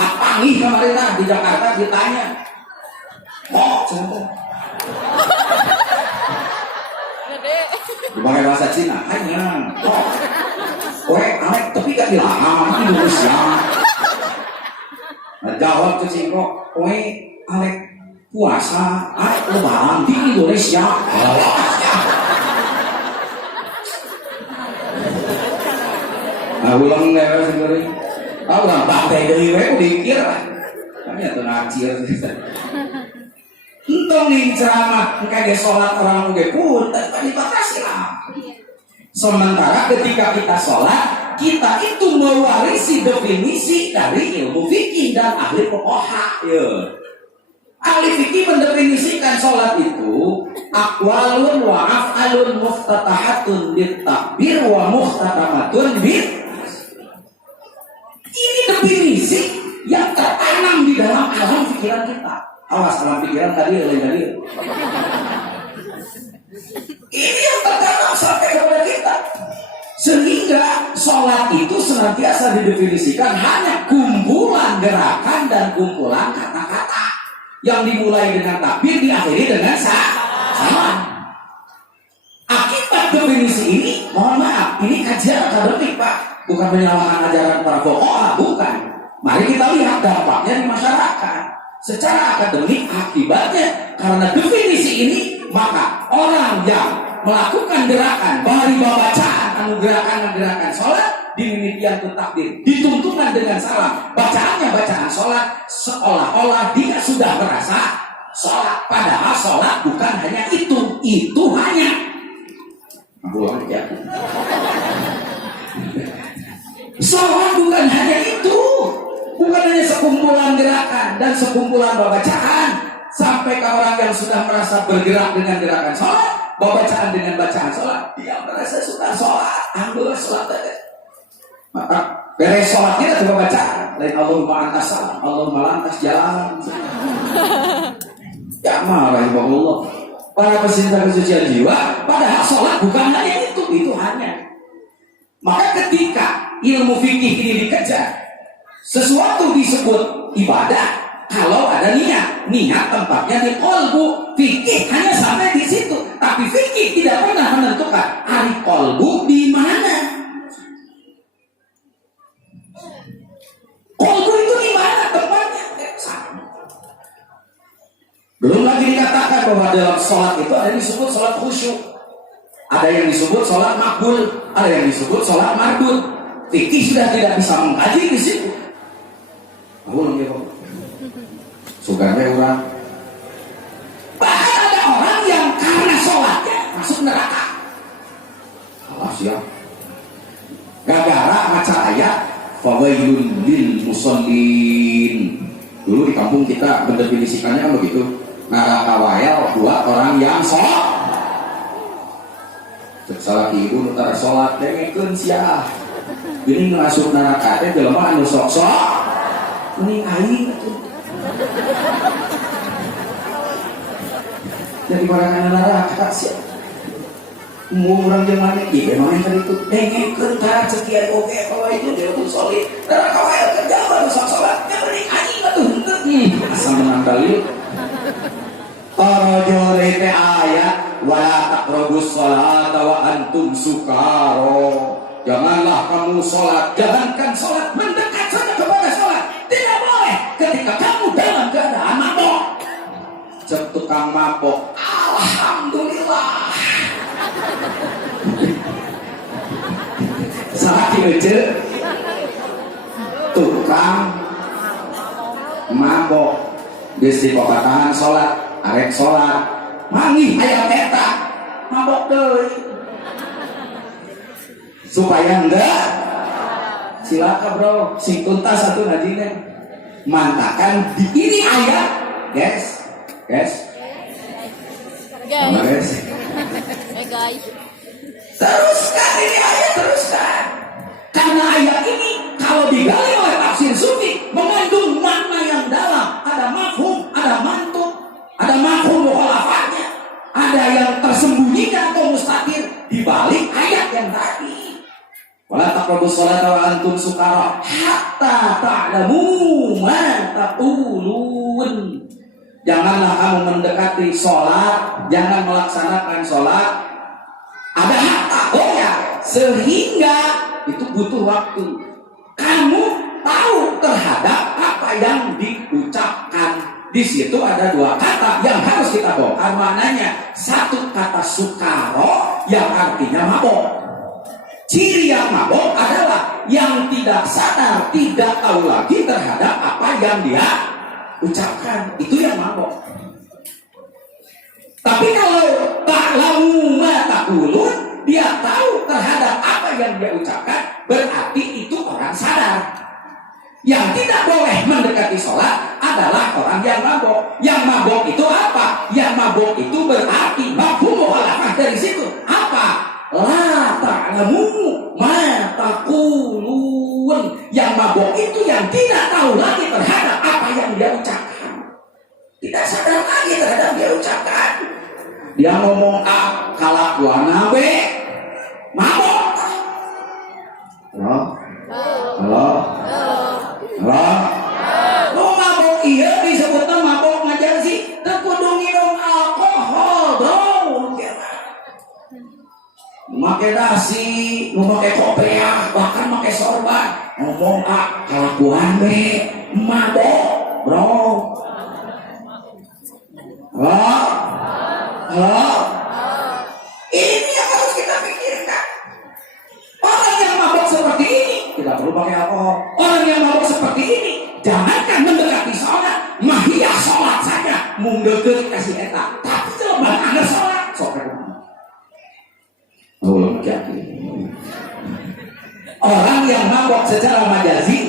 Apa nih kemarin di Jakarta ditanya. Contoh. Pakai bahasa Cina, hanya. Alek tapi gak dilarang Indonesia. Nah, jawab ke Cingkok, Alek puasa, Alek lebaran di Indonesia. Nah, ulang lewat sendiri. Tahu nggak bantai dari mereka dikir, kami atau ngacir. Entong nih ceramah, kayak sholat orang udah pun, tapi dibatasi lah. Sementara ketika kita sholat, kita itu mewarisi definisi dari ilmu fikih dan ahli fuqaha. Ahli fikih mendefinisikan sholat itu aqwalun wa af'alun muftatahatun bitakbir wa muhtatamatun bit. Ini definisi yang tertanam di dalam alam pikiran kita. Awas alam pikiran tadi. Ini yang tertanam sampai kepada kita. Sehingga sholat itu senantiasa didefinisikan hanya kumpulan gerakan dan kumpulan kata-kata yang dimulai dengan takbir diakhiri dengan salam. Akibat definisi ini, mohon maaf, ini kajian akademik Pak, bukan menyalahkan ajaran para fuqaha, bukan. Mari kita lihat dampaknya di masyarakat. Secara akademik akibatnya karena definisi ini, maka orang yang melakukan gerakan bari bacaan gerakan sholat dimimitian takdir dituntunkan dengan salam, bacaannya bacaan sholat, seolah-olah dia sudah merasa sholat, padahal sholat bukan hanya itu hanya ya. Sholat bukan hanya itu, bukan hanya sekumpulan gerakan dan sekumpulan bacaan. Sampai ke orang yang sudah merasa bergerak dengan gerakan sholat, bacaan dengan bacaan sholat, dia merasa sudah sholat, ambil sholat aja. Maka beres sholat kita coba bacaan, lain Allahumma antas salam, Allahumma lantas jalan. Ya marah ya Allah. Para pecinta kesucian jiwa, padahal sholat bukan hanya itu hanya. Maka ketika ilmu fikih ini dikejar, sesuatu disebut ibadah kalau ada niat tempatnya di qalbu. Fikih hanya sampai di situ, tapi fikih tidak pernah menentukan ari qalbu di mana. Qalbu itu di mana tempatnya? Belum lagi dikatakan bahwa dalam sholat itu ada yang disebut sholat khusyuk, ada yang disebut sholat makbul, ada yang disebut sholat mardud. Fikih sudah tidak bisa mengkaji di situ. Suganya orang. Bahkan ada orang yang karena sholatnya masuk neraka. Alas ya. Gara-gara baca ayat fawailun lil musallin. Dulu di kampung kita mendefinisikannya kan begitu. Neraka wayal buat orang yang sholat. Salah ibu nutara sholat dengekeun sia. Ini masuk neraka teh jelema anu sok-sok mending aing atuh. Jadi orang anu neraka sia. Urang jeung mana ieu memang tadi itu dengekeun tara cekian oge kalau itu dia pun solid. Neraka wae kerja anu sok sholat mending aing atuh henteu. Asa menang dalil. Para teh ayat wala taqrabus sholata wa antum sukara. Janganlah kamu sholat, jangankan sholat, mendekat saja kepada sholat. Tidak boleh ketika kamu dalam keadaan mabok. Cek tukang mabok, alhamdulillah. Salah kieu tukang mabok geus dipopatahan sholat, arek sholat, manggih aya eta mabok deui. Supaya enggak silakan bro, sing tuntas satu najine mantakan di ini ayat guys teruskan ini ayat, teruskan karena ayat ini kalau digali oleh tafsir sufi mengandung makna yang dalam, ada mafhum, ada mantuk, ada mafhum mukhalafatnya, ada yang tersembunyikan atau mustatir di balik ayat yang tadi. Wala taqrabus sholata wa antum sukara hatta ta'lamu ma taqulun. Janganlah kamu mendekati sholat, jangan melaksanakan sholat ada hatta ya, sehingga itu butuh waktu kamu tahu terhadap apa yang diucapkan. Di situ ada dua kata yang harus kita bongkar maknanya. Satu kata sukaro yang artinya mabok. Ciri yang mabok adalah yang tidak sadar, tidak tahu lagi terhadap apa yang dia ucapkan. Itu yang mabok. Tapi kalau ta'lamu ma taqulun, dia tahu terhadap apa yang dia ucapkan, berarti itu orang sadar. Yang tidak boleh mendekati sholat adalah orang yang mabok. Yang mabok itu apa? Yang mabok itu berarti mafhum mukhalafah dari situ. Apa? La ta'lamu ma taqulun. Yang mabok itu yang tidak tahu lagi terhadap apa yang dia ucapkan. Tidak sadar lagi terhadap dia ucapkan. Dia ngomong A, kalakuan B, mabok. Halo? Halo? Halo? Lu mabok iya disebutnya mabok ngajar sih. Teu kudu nginum alkohol, bro. Mabok make dasi, nu make kopiah, bahkan make sorban. Ngomong kelakuan be, mabok, bro. Halo. Ini yang harus kita pikirkan. Orang yang mabok seperti ini tidak perlu pakai alkohol. Orang yang mabok seperti ini jangankan mendekati sholat, mahiyah sholat saja mundeket kasih eta. Tapi coba anda sholat, orang yang mabok secara majazi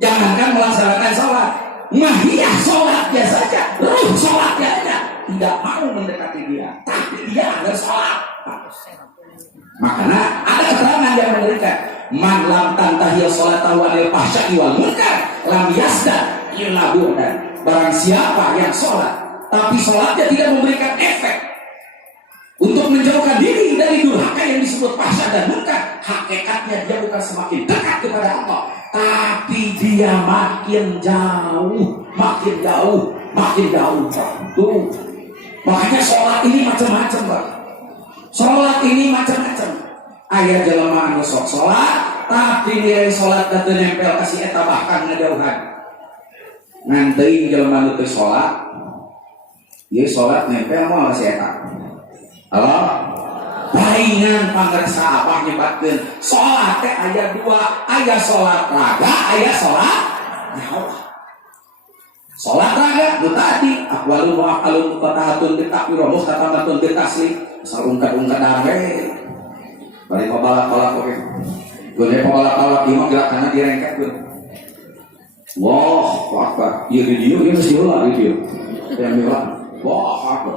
jangankan melaksanakan sholat, mahiyah sholatnya saja, ruh sholatnya aja tidak mau mendekati dia, tapi dia harus sholat. Makanya ada keterangan yang mengerikan, man lam tantahi sholatahu anil fahsya'i wal munkar lam yasda illa bu'dan. Barang siapa yang sholat tapi sholatnya tidak memberikan efek untuk menjauhkan diri dari durhaka yang disebut fahsya dan munkar, hakikatnya dia bukan semakin dekat kepada Allah, tapi dia makin jauh. Tuh. Makanya sholat ini macam-macam, Pak. Sholat ini macam-macam. Ayat jelema anu sok sholat, tapi nilai sholat teu nempel kasih eta bahkan ngajauhan. Ngan teuing jelema anu teu sholat, ieu sholat nempel moal kasih eta. Halo? Palingan pangersa apa nyebatkeun sholat teh aya dua, aya sholat raga, aya sholat nyawa. Sholat raga nu tadi aqwalun wa aqalun qatahatun bitaqwiromus katamatun bitaslim sarungkat-ungkat we. Bari pabala-pala oke. Gone pabala-pala ieu mah gerakanna direngketkeun. Allahu Akbar. Ieu di dieu ieu mesti heula di dieu. Teh mila. Allahu Akbar.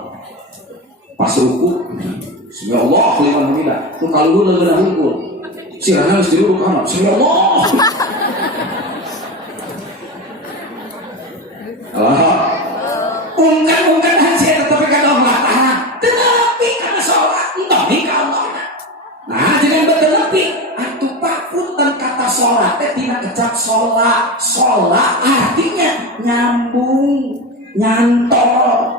Pas ruku Sami Allah liman hamidah. Ku kaluluh leungeun hungkul. Sirana geus diuruk kana. Sami Allah. Ungkap-ungkap hasil tetapi kalau mengatakan tetapi karena sholat entah nikah Allah. Nah jangan bertetapi antu pakunten kata sholat tidak kecap sholat artinya nyambung nyantol.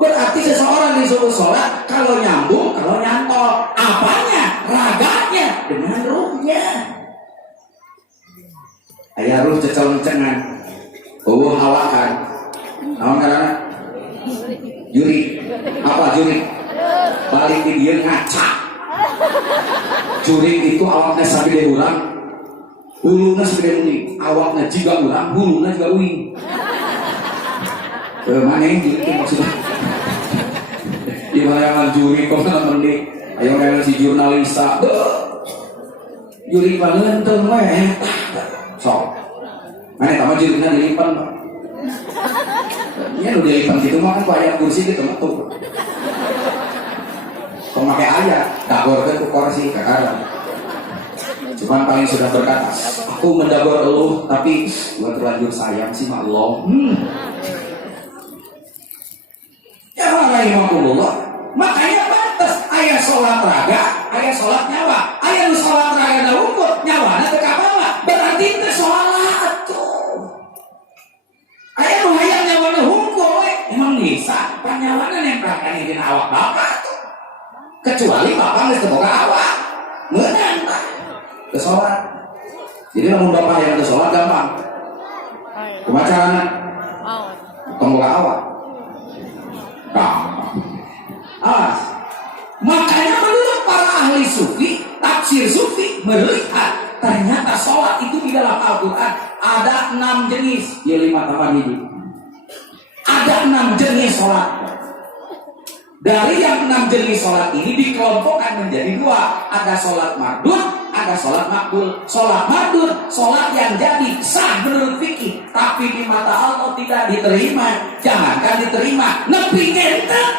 Berarti seseorang disuruh sholat kalau nyambung kalau nyantol apanya raganya dengan ruhnya. Ayah ruh cecel-cengan hawakan naon karena juri apa juri balik di dia ngaca juri itu awaknya sampai urang hulunya sampai uing awaknya juga urang hulunya juga uing mana yang juri itu maksudnya gimana yang juri kok nonton di ayo kayak si jurnalista juri paling tuh sok mana tamu jurinya dilipan ini lu dilipan gitu mah kan bayar kursi gitu metu pemakai ayat dagor ke kursi kakak cuman paling sudah berkata aku mendagor lu tapi gua terlanjur sayang sih mak Allah ya rahimahullah makanya batas ayat sholat raga ayat sholat nyawa ayat sholat raga na hukum nyawa na teka bawa berarti itu sholat tuh ayat nu hayang nyawa na hukum emang bisa panyawana nempelkan ini awak bapak tuh kecuali bapak nggak semoga awak menang ke sholat jadi namun bapak yang ke sholat gampang kemacarana semoga awak gampang makanya menurut para ahli sufi tafsir sufi melihat ternyata sholat itu di dalam Al-Quran ada 6 jenis ya 5 tambah hidup ada 6 jenis sholat dari yang 6 jenis sholat ini dikelompokkan menjadi 2 ada sholat mardud ada sholat makbul sholat mardud sholat yang jadi sah menurut fikih tapi di mata Allah tidak diterima jangankan diterima nepi ngenteng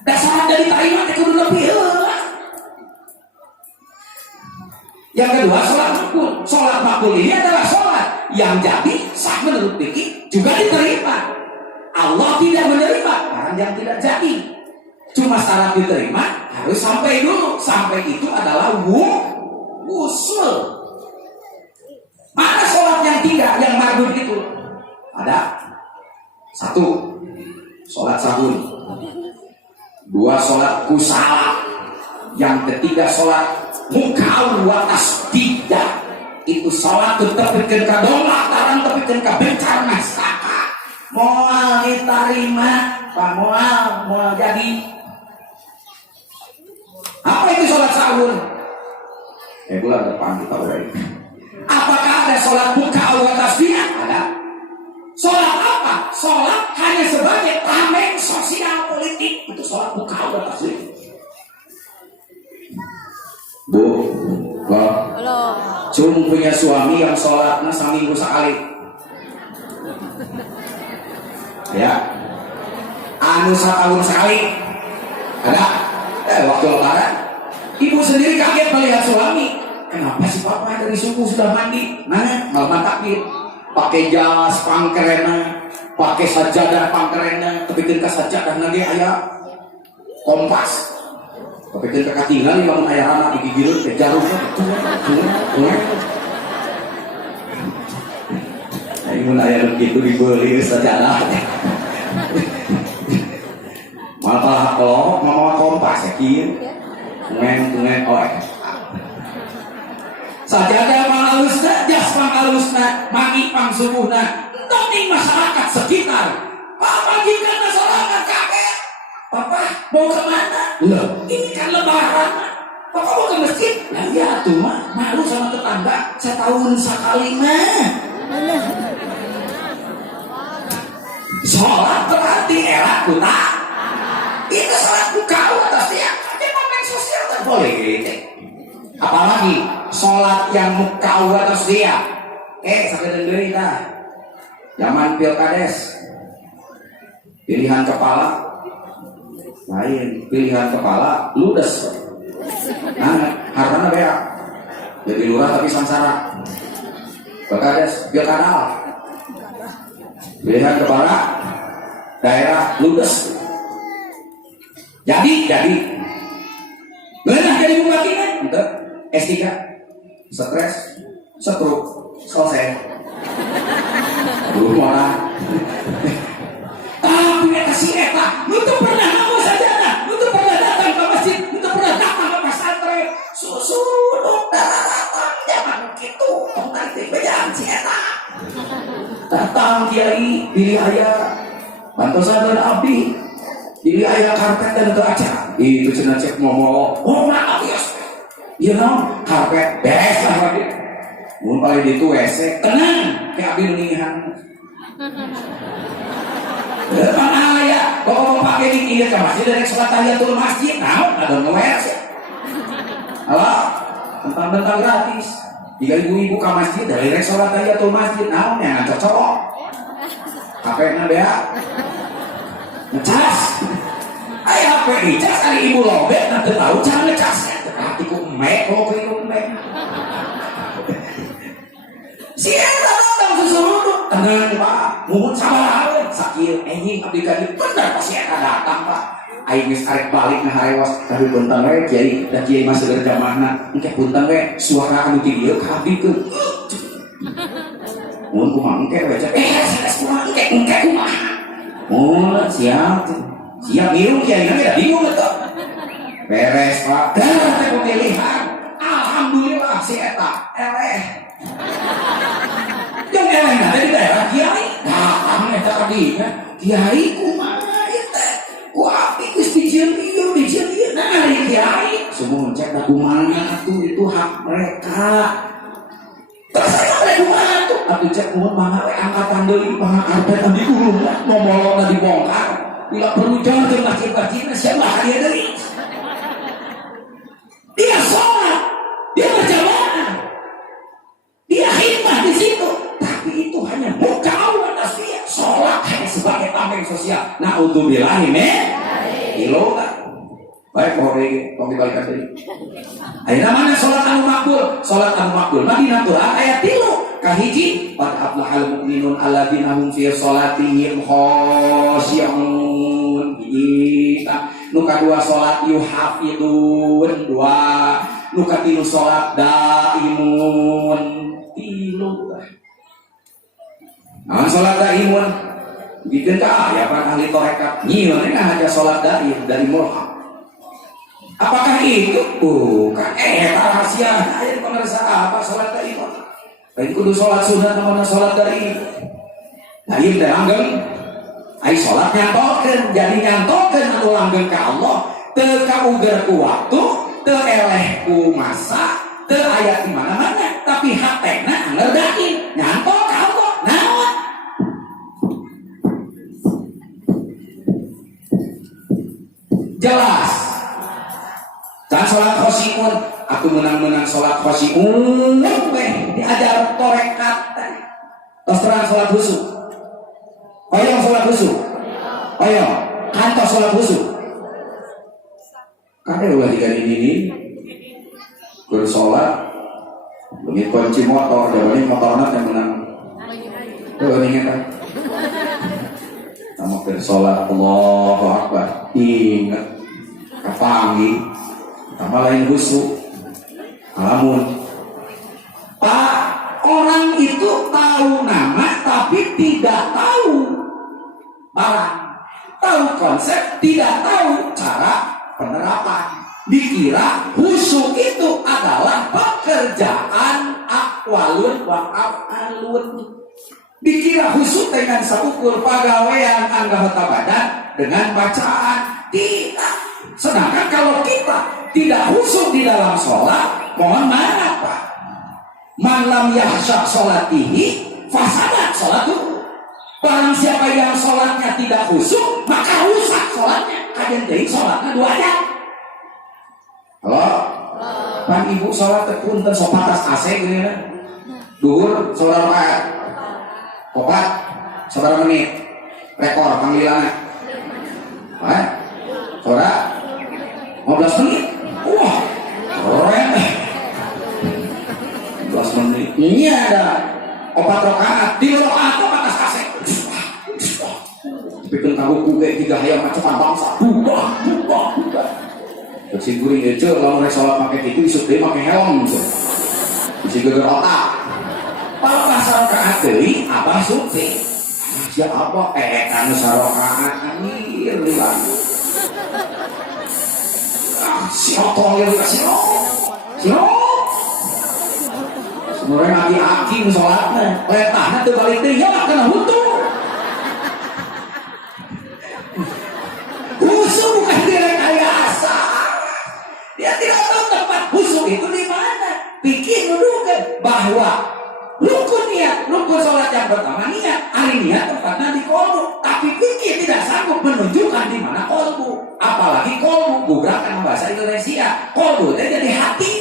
dan sholat dari terima itu kudu lebih yang kedua sholat makbul ini adalah sholat yang jadi sah menurut fikih juga diterima Allah tidak menerima barang yang tidak jadi cuma syarat diterima harus sampai dulu sampai itu adalah usul mana sholat yang tidak yang mardud itu ada 1 sholat sahur 2 sholat kusala Yang ketiga sholat muka wa tasdidah. Itu sholat tepikeun ka doa tarang tepikeun ka bencar mastaka. Moal diterima, Pak, moal jadi. Apa itu sholat sahur? Bulan depan kita urai. Apakah ada sholat muka wa tasdidah? Ada. Sholat apa? Sholat hanya sebagai tameng sosial politik. Itu sholat muka wa tasdidah. Bu, Cum punya suami yang sholatnya seminggu sekali. Ya, anu setahun sekali. Ada? Waktu lebaran, ibu sendiri kaget melihat suami. Kenapa si papa dari suku sudah mandi? Mana? Malam takbir. Pakai jas pangkerena, pakai sajadah pangkerena, kebikin ke sajadah nanti ayah kompas. Kepikiran kekatingan bangun ayah anak digigirun ke jarumnya ibu ayah begitu dibeli sejarah malah kalau mama kompas ya kin tungen sajadah pangalusna jas pangalusna magi pang subuhna noning masyarakat sekitar pamajikan masyarakat kakek. Papa mau kemana? Loh, ini kan lebaran. Papa mau ke masjid? Nah ya tuh mah, malu sama tetangga. Setahun sekali mah. Sholat berarti era kuta. Itu sholat buka atas dia. Dia pemain sosial tak boleh gitu. Apalagi sholat yang muka atas dia. Sampai dengerin dah. Zaman pilkades, pilihan kepala. Lain pilihan kepala ludes. Nah, karena beak. Jadi lurah tapi sangsara. Pilkades pilkada. Pilihan kepala daerah ludes. Jadi benar jadi bupati kan? Gitu. S3 stres, stroke, selesai. Belum orang. Tapi eta si eta, lu tuh pernah ngomong saja, lu tuh pernah datang ke masjid, lu tuh pernah datang ke pesantren, susu datang jangan gitu, nanti bejaan si eta. Datang kiai, pilih ayah, bantu sadar abdi, pilih ayah karpet dan ke acara. Itu cenah cek ngomong, nak bias, you know, karpet beres lah lagi. Mun paling itu WC, tenang, kayak abdi mendingan. Depan ayah, kok mau pakai ini ke masjid dari sholat tahiyatul masjid, ada nge-WC. Halo, tentang gratis. 3.000 ibu ke masjid dari sholat tahiyatul masjid, yang cocok. HP-nya bea, ngecas. Ayah HP ngecas kali ibu lobet, nanti tahu cara ngecasnya. Tapi ku emek, kalau ku emek. Siapa datang sesuatu, tenang Pak, mumun sabar aja, sakit, enjing, abdi-abdi, benar pasti akan datang Pak. Aing geus arek balik na harewas, tapi punten we kiai, da kiai mah seueur jamahna, engke punten we suara anu ti dieu ka abdi teu. Mun kumaha engke we cek, sanes kumaha engke kumaha. Oh, siap ngiru kiai na da bingung eta. Beres Pak, teh pemilihan. Alhamdulillah si eta eleh. Yang eleh ada di daerah kiai, datang eta kadinya, kiai kumaha eta? Ku api geus dijieun ieu, nah kiai. Semua cek da kumaha tuh itu hak mereka. Terus saya kumaha tuh? Atuh cek mun mangga we angkatan deui pangakarpet di ulungna, momolona dibongkar. Bila perlu jangan ke masjid-masjidna siapa dia deui. Dia sholat, dia berjamaah, dia khidmah di situ. Tapi itu hanya muka Allah atas dia. Sholat hanya sebagai tameng sosial. Na'udzubillahi min ilo kan. Baik, mau dibalikan tadi. Ayeuna mana sholat anu makbul? Sholat anu makbul. Madinah Quran ayat 3. Kahiji, qad aflahal mu'minun alladzina hum fi sholatihim khashi'un. Nu kadua sholat yuhafidun. 2. Nu katilu sholat daimun. 3. Nah, sholat daimun bikin ka ya kan ahli torekat nyiun aja sholat daim dari mulhaq Apakah itu? Bukan. Rahasia. Ayo pemirsa apa sholat dari itu? Baik kudu sholat sunat mana sholat dari itu. Nah ini langgeng. Ayo sholat nyantokeun, jadi nyantokeun anu langgeng ka Allah. Teu kauger ku waktu, teu eleh ku masa, teu aya di mana-mana, tapi hatena ngerdain nyantok ka Allah. Naon? Jelas. Dan sholat khosyi'un, aku menang-menang sholat khosyi'un, diajar torekat. Terus terang sholat khusyuk. Ayo sholat khusyuk. Ayo, kantor sholat khusyuk. Kan ulah tiga ini bersolat, begitu kunci motor, jadi motornya yang menang. Tuh ingat kan? Sama bersolat, Allahu Akbar, ingat, kapangi. Sama lain khusyuk. Namun Pak, orang itu tahu nama tapi tidak tahu barang, tahu konsep, tidak tahu cara penerapan. Dikira khusyuk itu adalah pekerjaan akwalun wa af'alun. Dikira khusyuk dengan seukur pagawean anggota badan dengan bacaan. Tidak. Sedangkan kalau kita tidak khusyuk di dalam sholat, mohon maaf Pak, man lam yahsya sholatihi fasadat sholatuhu. Barang siapa yang sholatnya tidak khusyuk, maka rusak sholatnya. Kajian dari sholatnya 2 jam. Halo? Pan ibu sholat punten sopatas AC gini kan? Duhur saudara Pak, kopat saudara menit, rekor panggilannya. Saudara 15 menit. Wah, keren. 15 menit. Ini ada 4 rakaat. Di rakaat itu atas kasih. Bikin tahu kue 3 hayam macam bangsa. Buka. Terus guring aja kalau mereka sholat pakai itu disuruh pakai helm. Bisa geger otak. Kalau pasal rakaat deui apa suci? Siapa kanu sarakaat anjir lilan. Siapa yang kasih Siapa? Sebenarnya aki-aki sholatnya letahnya terbalik dia lah kena hutu. Khusyuk bukan direkayasa. Dia tidak tahu tempat khusyuk itu di mana. Pikir dulu kan bahwa rukun sholat yang pertama niat. Hari niat tempatnya di kolbu. Tapi pikir tidak sanggup menunjukkan di mana kolbu. Apalagi kolbu, bukan bahasa Indonesia. Kolbu itu jadi hati.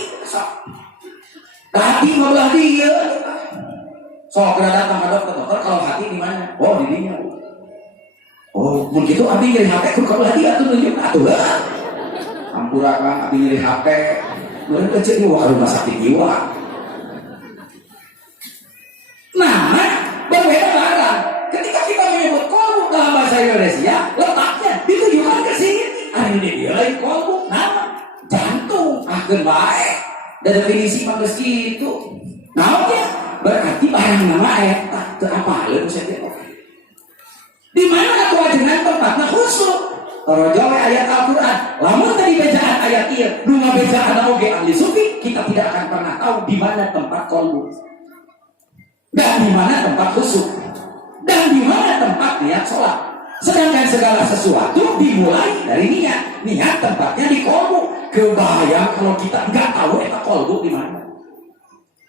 Hati malah dia. So kena datang ke dokter, kalau hati di mana? Oh di dinya. Oh begitu abdi nyeri hati, kalau hati atuh nunjuk atuh lah. Ampura kan abdi nyeri hati. Lalu kecil jiwa rumah sakit jiwa. Nah, berbeda barang. Ketika kita menyebut kolbu dalam bahasa Indonesia, letaknya ditujukan ke sini. Hari ini dia lagi kolbu, nama jantung, agen baik. Dan definisi manusia itu, nah ya berarti barang nama eta apa hal itu saya tahu. Di mana kewajiban tempatnya khusyuk? Rojawe ayat Al-Quran. Lamun tadi bacaan ayat ini, rumah bacaan oge ahli sufi, kita tidak akan pernah tahu di mana tempat kolbu, dan di mana tempat khusyuk, dan di mana tempat niat sholat. Sedangkan segala sesuatu dimulai dari niat. Niat tempatnya di kolbu. Kebayang kalau kita nggak tahu eta kolbu di mana.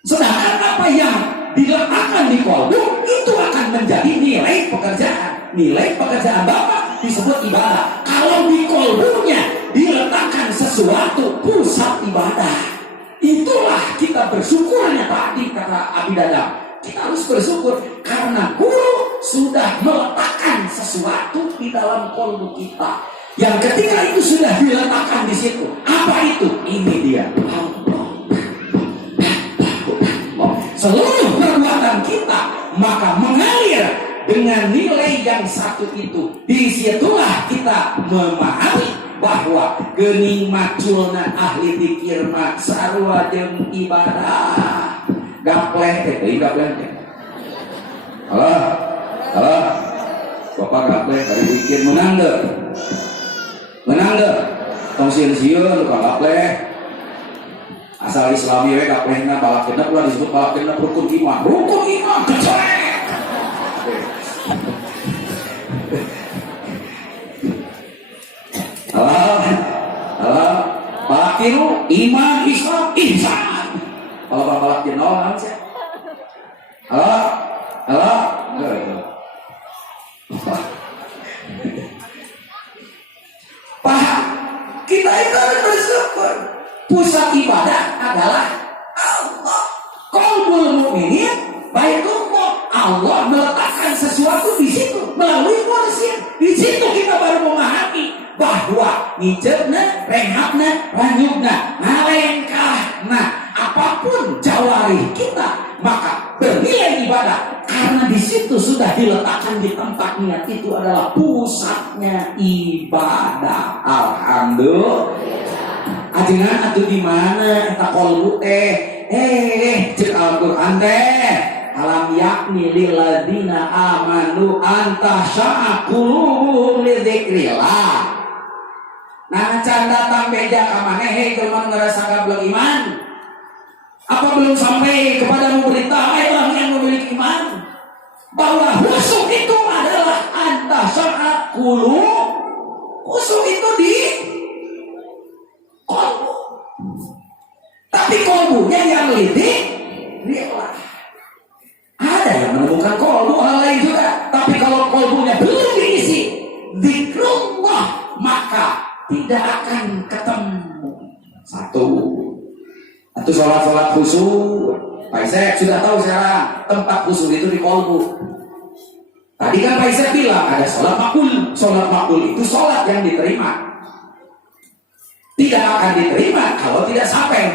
Sedangkan apa yang diletakkan di kolbu itu akan menjadi nilai pekerjaan. Nilai pekerjaan Bapak disebut ibadah. Kalau di kolbunya diletakkan sesuatu pusat ibadah, itulah kita bersyukurnya tadi kata Abi Dadang. Kita harus bersyukur karena guru sudah meletakkan sesuatu di dalam kolbu kita. Yang ketika itu sudah diletakkan di situ, apa itu? Ini dia. Seluruh perbuatan kita maka mengalir dengan nilai yang satu itu. Disitulah kita memahami bahwa geuning maculna ahli pikir mak sarua jeung ibadah. Gapleh teh, gapleh teh. Halo. Bapak gapleh dari pikir menang deh. tong sieun-sieun kapleh asal Islami we kaplehna balakeunna pula disebut balakeunna rukun iman kecelek. Allah balakiru iman Islam ihsan kalau balak naon sih Allah paham kita itu harus bersyukur. Pusat ibadah adalah Allah. Qalbul mukminin baitullah. Allah meletakkan sesuatu di situ melalui kursi. Di situ kita baru memahami bahwa ngijeuna, rehatna, ranyugna, ngalengkahna, apapun jawarih kita maka bernilai ibadah karena di situ sudah diletakkan di tempatnya itu adalah pusatnya ibadah. Alhamdulillah. Ajengan atuh di mana eta qalbu cek Al-Qur'an teh alam yakni lil ladzina amanu anta sya'quluhum li dzikrillah. Nah can datang beja ka maneh jelema ngerasa gablek iman. Apa belum sampai kepada berita orang yang memiliki iman bahwa khusyuk itu adalah anta sya'quluhum. Khusyuk itu di kolbu, tapi kolbunya yang lidik ada yang menemukan kolbu hal lain juga. Tapi kalau kolbunya belum diisi zikrullah maka tidak akan ketemu. Satu atau sholat khusyuk. Pak Isek sudah tahu sekarang tempat khusyuk itu di kolbu. Tadi kan Pak Isek bilang ada sholat makbul. Sholat makbul itu sholat yang diterima. Tidak akan diterima kalau tidak sampai.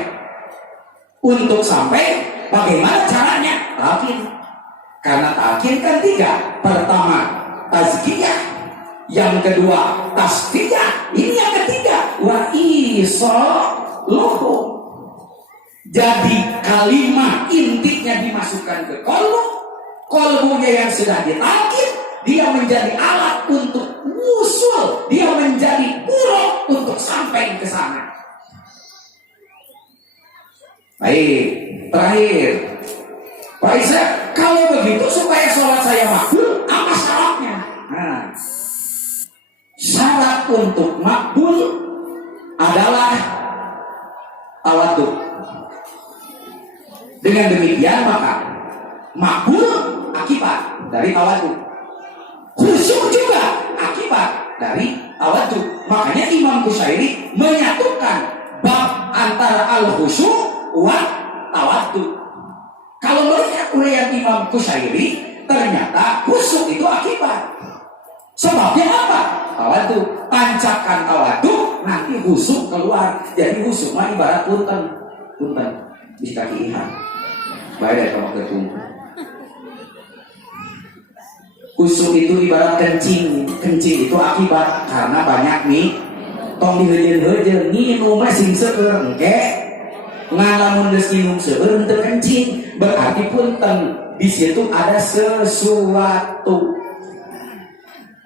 Untuk sampai bagaimana caranya? Talqin. Karena talqin kan tiga. Pertama tazkiyah, yang kedua tasfiyah, ini yang ketiga wa isaluhu. Jadi kalimat intinya dimasukkan ke kolbu. Kolbunya yang sudah ditalqin dia menjadi alat untuk wusul, dia menjadi buruk untuk sampai ke sana. Baik, terakhir Pak Isa, kalau begitu supaya sholat saya makbul, apa syaratnya? Nah, syarat untuk makbul adalah tawadhu. Dengan demikian maka makbul akibat dari tawadhu. Khusyuk juga akibat dari tawadhu. Makanya Imam Qushairi menyatukan bab antara al-khusyuk wa tawadhu. Kalau melihat uraian Imam Qushairi, ternyata khusyuk itu akibat. Sebabnya apa? Tawadhu. Pancakan tawadhu, nanti khusyuk keluar. Jadi khusyuk mah ibarat punten di kaki ihan. Baik kalau ketemu. Khusyuk itu ibarat kencing itu akibat karena banyak nih tong dihejeun-hejeun nginum sing seueur engke ngalamun geus nginum seueur teu kencing berarti punten di situ ada sesuatu,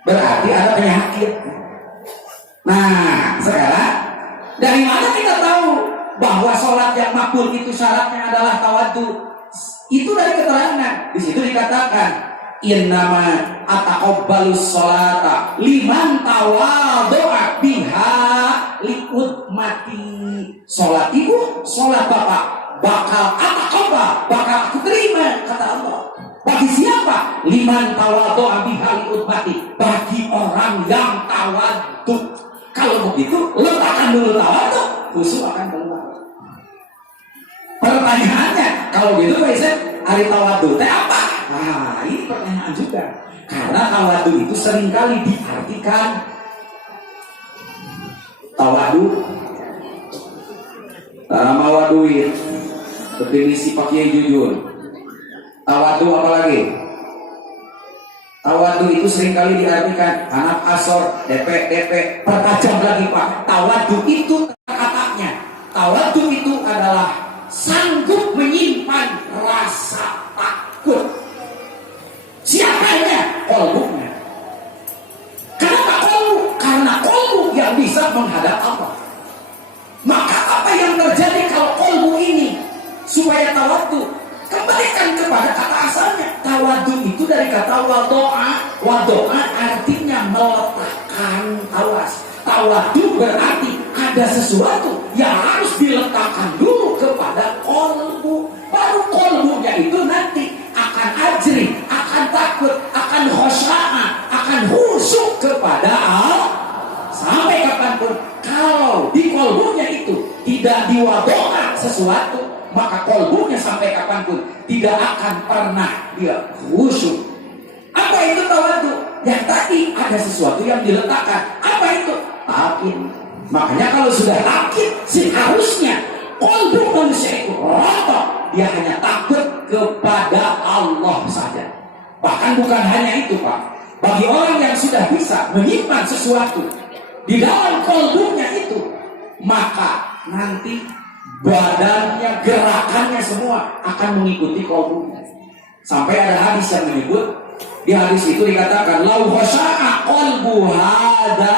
berarti ada penyakit. Nah sekarang dari mana kita tahu bahwa sholat yang makbul itu syaratnya adalah tawadhu? Itu dari keterangan di situ dikatakan innama ataqabbalus sholata liman tawadhu'a biha liudmati. Sholat ibu, sholat bapak bakal aku terima kata Allah. Bagi siapa? Liman tawadhu'a biha liudmati, bagi orang yang tawadhu. Kalau begitu letakkan dulu tawadhu, khusyuk akan keluar. Pertanyaannya, kalau gitu Pak Isep, hari tawadhu teh apa? Nah, ini pertanyaan juga. Karena tawadhu itu seringkali diartikan tawadhu mawaduin. Definisi Pak Kiai jujur. Tawadhu apa lagi? Tawadhu itu seringkali diartikan anak asor, DP. Pertajam lagi Pak. Tawadhu itu katanya. Tawadhu itu adalah sanggup menyimpan rasa takut. Siapanya? Kolbunya. Kenapa kolbu? Karena kolbu yang bisa menghadap Allah. tawadu itu dari kata wadoa. Wadoa artinya meletakkan, awas. Tawadu berarti ada sesuatu yang harus diletakkan dulu kepada kolbu. Baru kolbunya itu nanti akan ajri, akan takut, akan khosya'ah, akan khusyuk kepada Allah. Sampai kapanpun kalau di kolbunya itu tidak diwadoa sesuatu, maka kolbunya sampai kapanpun tidak akan pernah dia khusyuk. Apa itu tawadu? Yang tadi ada sesuatu yang diletakkan. Apa itu? Takin. Makanya kalau sudah takin, seharusnya kolbu manusia itu roboh. Dia hanya takut kepada Allah saja. Bahkan bukan hanya itu, Pak. Bagi orang yang sudah bisa menyimpan sesuatu di dalam kolbunya itu, maka nanti badannya, gerakannya semua akan mengikuti kolbunya. Sampai ada hadis yang menyebut, di hadis itu dikatakan, lau khosya'a kolbu hada,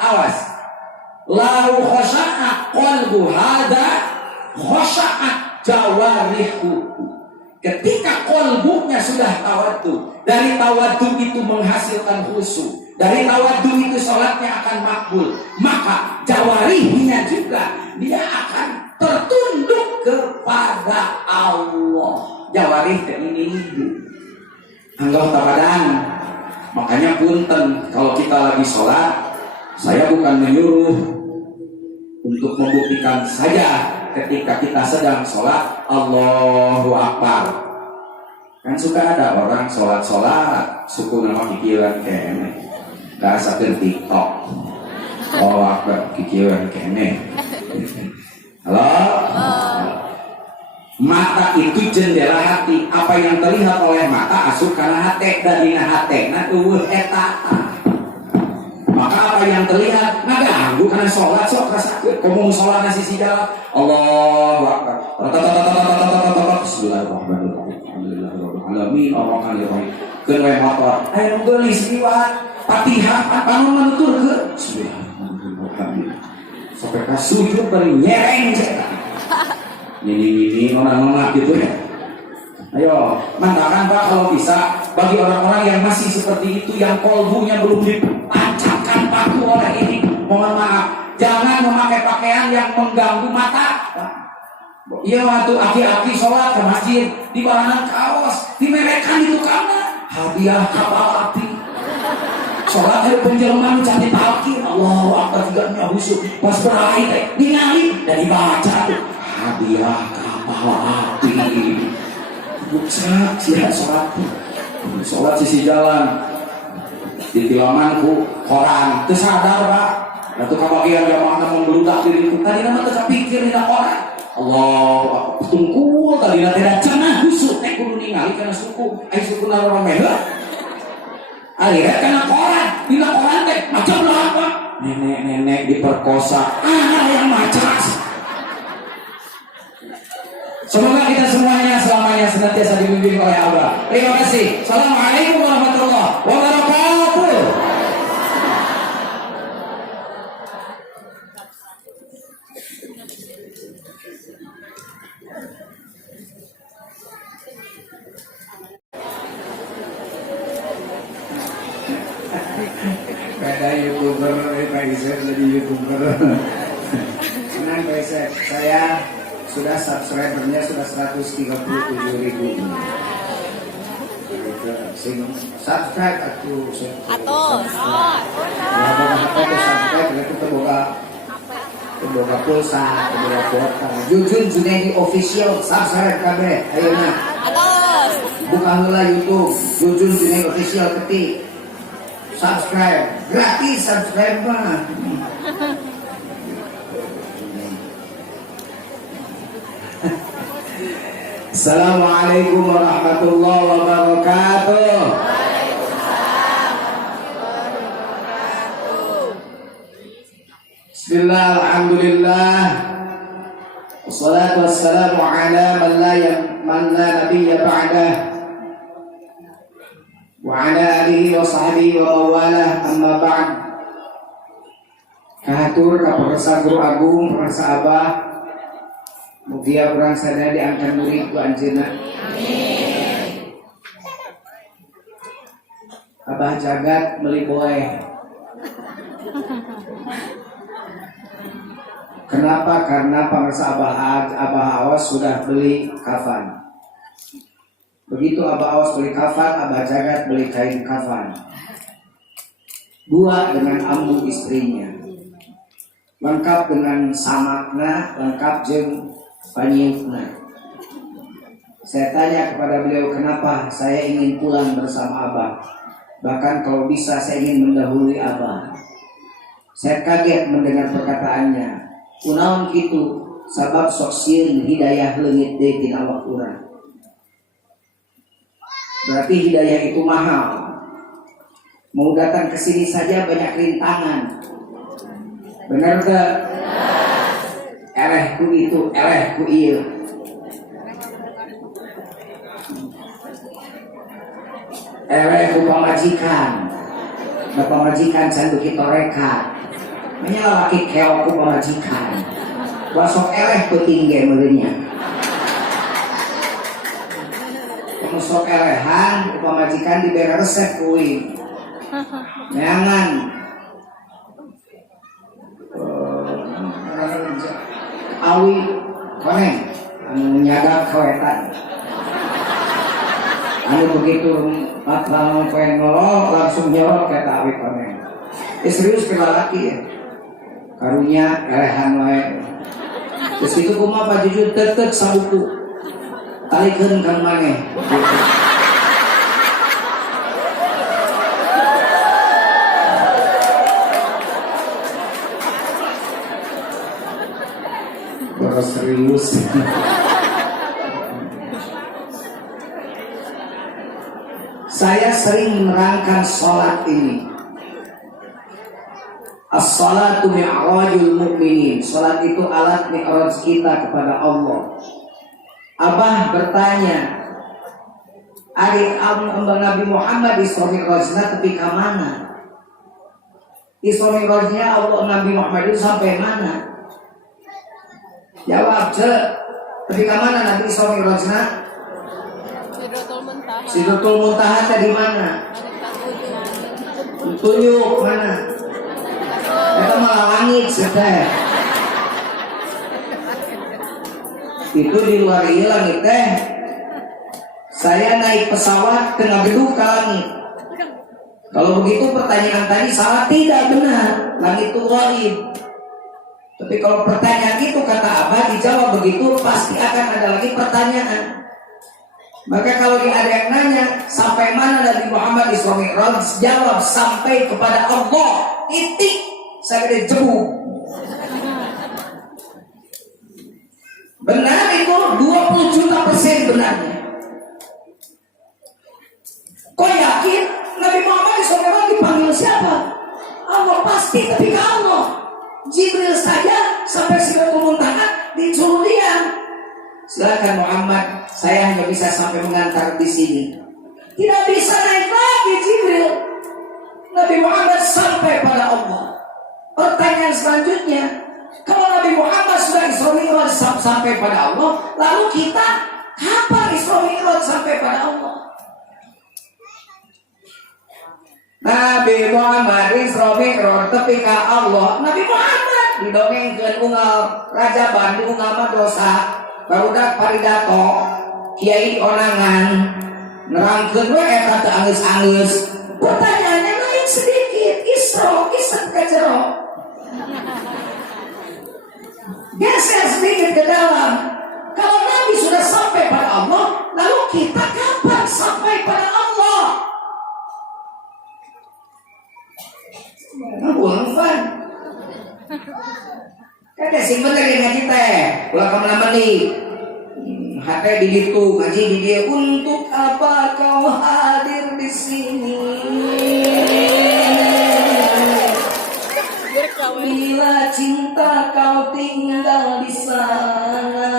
awas, lau khosya'a kolbu hada khosya'at jawarihu. Ketika kolbunya sudah tawadu, dari tawadu itu menghasilkan khusyuk, dari tawadu itu sholatnya akan makbul, maka jawarihnya juga dia akan tertunduk kepada Allah. Jawarih ini anggota badan. Makanya punten kalau kita lagi sholat, saya bukan menyuruh untuk membuktikan saja. Ketika kita sedang sholat, Allahu Akbar. Kan suka ada orang sholat-sholat suku nama kikiran kene, gak saking TikTok. Allahu Akbar kikiran kene. Halo? Mata itu jendela hati. Apa yang terlihat oleh mata asup karena hati, dari hati nah etata. Maka apa yang terlihat ngaganggu karena sholat sok rasa ngomong sholat nasi si jalan Allahu Akbar. Bismillahirrahmanirrahim. Alhamdulillahirrahmanirrahim. Ar-Rahmanirrahim. Keun we motor. Aya nu geulis liwat Fatihah anu menuturkeun. Bismillahirrahmanirrahim. Sampai ka sujud bari nyereng cetak. Ini orang-orang gitu ya. Ayo, mantakan Pak kalau bisa bagi orang-orang yang masih seperti itu, yang kolbunya belum ditancapkan paku oleh ini, mohon maaf, jangan memakai pakaian yang mengganggu mata. Iya waktu aki-aki sholat ke masjid di barangan kaos, dimerekan di tukangnya hadiah kapal api. Sholat dari penjelman cantik talqin, Allahu Akbar tiganya khusyuk. Pas berakhir teh ningali dan dibaca tuh hadiah kapal api. Buksa sihat sholat sisi jalan di tilamanku koran tersadar Pak atau kabagian yang mana membeludak diriku tadi nama terkapikir tidak koran Allah tungkul tadi nanti tidak cenah busuk nek kudu ningali karena suku suku naruh meheh akhirnya karena koran bila koran teh macam apa nenek-nenek diperkosa yang macam. Semoga kita semuanya selamanya senantiasa dibimbing oleh Allah. Terima kasih. Assalamualaikum warahmatullahi wabarakatuh. Pada YouTuber, Pak Izer jadi YouTuber. Senang Pak Izer, saya sudah subscribernya sudah 137.000. Subscribe aku. Subscribe itu terbuka pulsa, terbuka kuota. Jujun Junaidi official subscribe kabeh. Ayeuna. Buka heula YouTube. Jujun Junaidi official ketik. Subscribe gratis, subscribe mah. Assalamualaikum warahmatullahi wabarakatuh. Bismillah, alhamdulillah. Wassalatu wassalamu ala man la nabiyya ba'dah. Wa ala alihi wa sahbihi wa mawalah, amma ba'd. Kahatur kapersa guru agung, persa abah, mugia urang sadaya diangkat murid ku anjeunna. Amin. Abah Jagat beli boe. Kenapa? Karena pemirsa Abah Awas sudah beli kafan. Begitu Abah Awas beli kafan, Abah Jagat beli kain kafan. Dua dengan ambu istrinya, lengkap dengan samakna, lengkap jeung panyiukna. Saya tanya kepada beliau, kenapa? Saya ingin pulang bersama Abah. Bahkan kalau bisa saya ingin mendahului Abah. Saya kaget mendengar perkataannya. Kunaon kitu, sabab sok sieun hidayah leungit deui tina awak urang. Berarti hidayah itu mahal. Mau datang ke sini saja banyak rintangan. Benar enggak? Elehku itu, elehku ieu. Elehku pamajikan. Da pamajikan can beuki torekat. Nya laki keok ku pamajikan. Wasok eleh peuting ge meuleunya. Sok elehan ku pamajikan dibere resep kuing. Jangan awi koneng anu nyaga kawetan. Anu begitu patlang pengen nolong langsung nyorok kata awi koneng. Serius ke lalaki ya. Karunya elehan wae. Terus itu kumaha Pak Jujur tetep sabuku. Talikeun ka maneh. Baru serius. Saya sering menerangkan sholat ini. As-salatu mi'rajul mu'minin. Sholat itu alat mi'raj kita kepada Allah. Abah bertanya, Ari Nabi Muhammad Isra Mi'rajna tepi ka mana? Isra Mi'rajnya Allah Nabi Muhammad itu sampai mana? Jawab, tepi ka mana Nabi Isra Mi'rajna? Sidratul Muntaha di mana? Tunjuk mana? Itu malah langit sudah. Itu di luar ieu langit teh. Saya naik pesawat tengah gedung ke langit. Kalau begitu pertanyaan tadi salah, tidak benar. Langit itu ghaib. Tapi kalau pertanyaan itu kata Abah dijawab begitu, pasti akan ada lagi pertanyaan. Maka kalau ada yang nanya sampai mana Nabi Muhammad Isra Mi'raj, jawab sampai kepada Allah. Titik. Saya gede jebuk. Benar itu 20 juta % benarnya. Kau yakin Nabi Muhammad Isra Mi'raj dipanggil siapa? Allah pasti, tapi ke Allah. Jibril saja sampai Sidratul Muntaha disuruh dia. Silakan Muhammad, saya hanya bisa sampai mengantar di sini. Tidak bisa naik lagi Jibril. Nabi Muhammad sampai pada Allah. Pertanyaan selanjutnya, kalau Nabi Muhammad sudah Isra Mi'raj sampai pada Allah, lalu kita kapan Isra Mi'raj sampai pada Allah? Nabi Muhammad Isra Mi'raj tepi ka Allah. Nabi Muhammad didongengkeun unggal rajaban di unggal madosa. Barudak paridato kiai onangan nerangkeun we eta teu angeus-angeus. Pertanyaannya lain sedikit. Isra ka jero. Geser sedikit ke dalam. Kalau Nabi sudah sampai pada Allah, lalu kita kapan sampai pada Allah? Buang fan. Kada sing bener yang ngaji teh. Ulah ka mana menit. Hate di ditu ngaji di dia, untuk apa kau hadir di sini? Bila cinta kau tinggal di sana,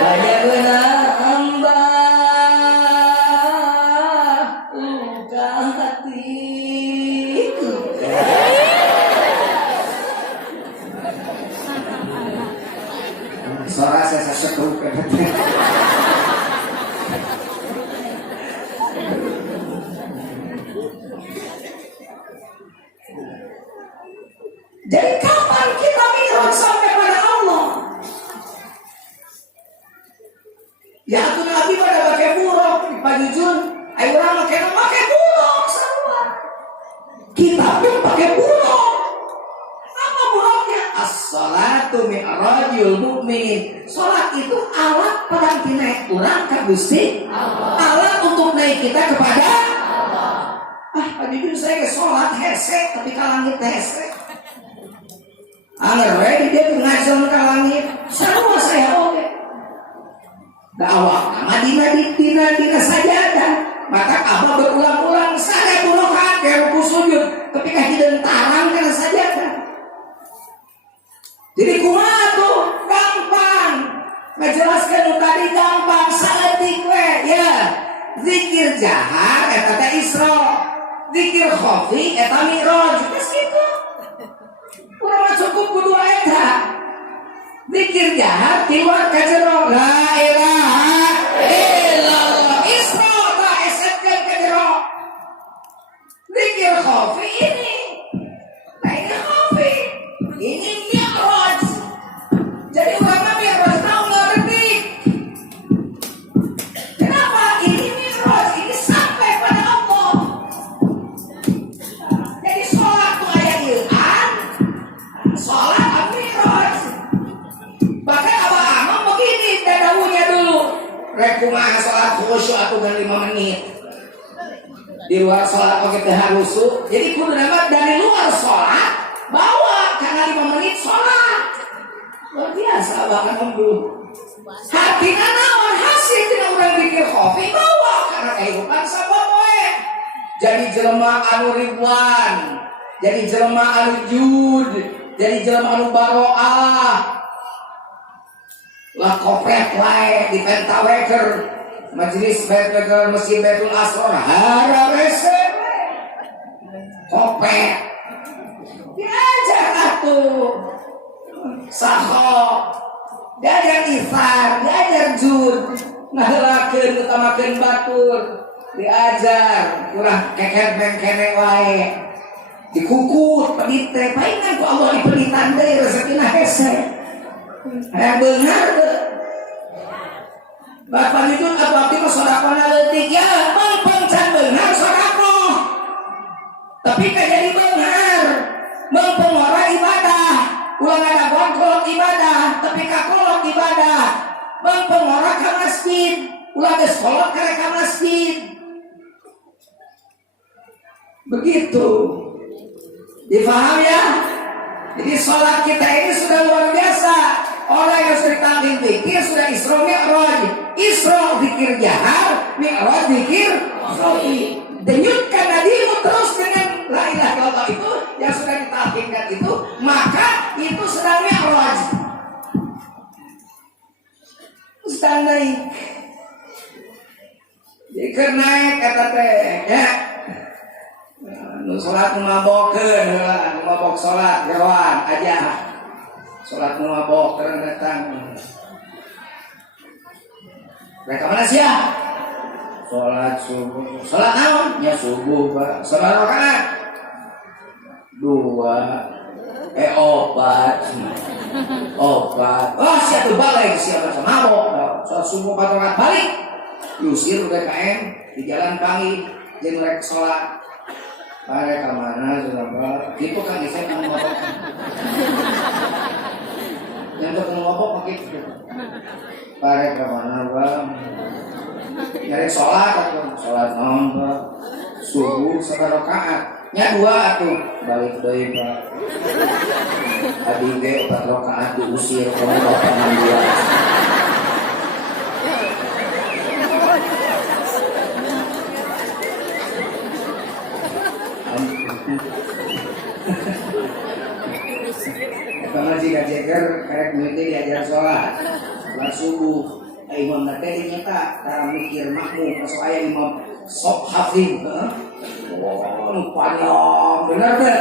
hanya menambah luka hatiku. Suara saya sesekruk. Ya aku nabi pada pakai buruk Pak Jujun. Ayo orang pakai buruk semua. Kita pun pakai buruk. Apa buruknya? As-salatu mi'rajul mu'min. Salat itu alat pengantin naik orang ke Gusti Allah. Alat untuk naik kita kepada Allah. Pak Jujun saya sholat hesek tapi ke langit hesek. Angger we dia ngajar ke langit. Semua saya oke. Dakwah nama dina sajadah. Maka Abah berulang-ulang saya tulokan ke ruku sujud ketika hideung tarang kana sajadah. Jadi kumaha tuh gampang. Ngajelaskeun tadi gampang saeutik we ya. Zikir jahar eta teh Isra. Zikir khafi eta Mi'raj. Geus kitu. Urang cukup kudu eta. Zikir jahar keluar ka jero la ilaha illallah. Isra ta esetkeun ka jero. Zikir khafi ini. Nah ini khafi. Ini Mi'raj. Jadi ulama Mi'raj tahu ngerti. Kenapa? Ini Mi'raj. Ini sampai pada Allah. Jadi sholat itu ayat ilan. Sholat Mi'raj. Bahkan Abah Amang begini dadawunya dulu. Rekumah sholat khusyuk aku dan 5 menit. Di luar sholat pakai teh harusu. Jadi kudu nama dari luar sholat bawa karena 5 menit sholat. Luar biasa Abah Amang dulu. Hatina naon hasil tina urang pikir kopi bawa karena kehidupan sababoe. Jadi jelema anu ridwan, jadi jelema anu jud, jadi jelema anu baroah. Lah kopret wae di pentaweker majelis beker masjid Baitul Asrar hararese kopret diajar atuh saho diajar ifar diajar jud ngaheulakeun utamakeun batur diajar urang keker bengkene wae dikukut pedit teh paingan ku Allah dipeditan deui rezekina hese aya beungar teu Bapak itu abdi mah sodaqona leutik ya mangpeng can beungar sodaqoh tapi kajadi beungar mangpeng ora ibadah ulang ngadaguan kolot ibadah tapi kakolot ibadah mangpeng ora ka masjid ulang geus kolot karek ka masjid begitu difaham ya. Jadi sholat kita ini sudah luar biasa. Orang yang sudah ditanggung zikir sudah Isra Mi'raj. Isra zikir jahar, Mi'raj zikir khafi. Denyutkan nadimu terus dengan la ilaha illallah itu yang sudah ditahkinkan itu, maka itu sedang Mi'raj. Sedang naik. Jadi naik kata teh ya. Sholat mabokkeun heula, mabok sholat gawan aja. Sholat mabok terang datang. Mereka mana sih ya? Sholat subuh. Sholat naon? Ya subuh, Pak. Sholat rakaat 2. Obat. Oh, siap tuh balik siapa sama mabok. Sholat subuh 4 rakaat balik. Yusir udah KM di jalan Pangi jeung rek sholat. Pare ka mana sudah gitu kan saya kan ngomong. Yang untuk ngomong begitu. Pare ka mana Bang? Nyari sholat atau sholat naon Bang? Subuh 1 rakaat. Nya 2 atuh balik deui Pak. Adi ge 4 rakaat diusir ka bapak mandian. Kalau jika jeger karek mimiti diajar sholat subuh imam nate dinyata cara mikir makmum pas aya imam sok hafid panjang bener deh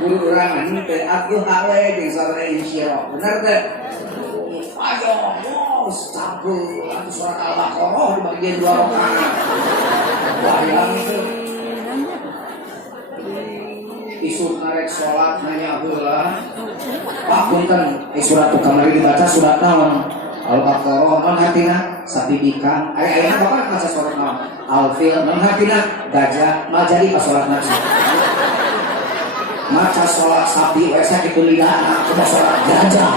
guru urang anu teh atuh hawe jeung sabaraha insyirah bener deh panjang sampai atuh surat al-baqarah di bagian 2 rakaat bayang itu isu karek sholat nanya heula Pak punten surat kamari dibaca surat naon Al-Baqarah non hatina sapi ikan ayat apa masa sholat malam Al-Fil non hatina gajah mal jadi pas sholat nasi maca sholat sapi wesa kitu lidana kita sholat gajah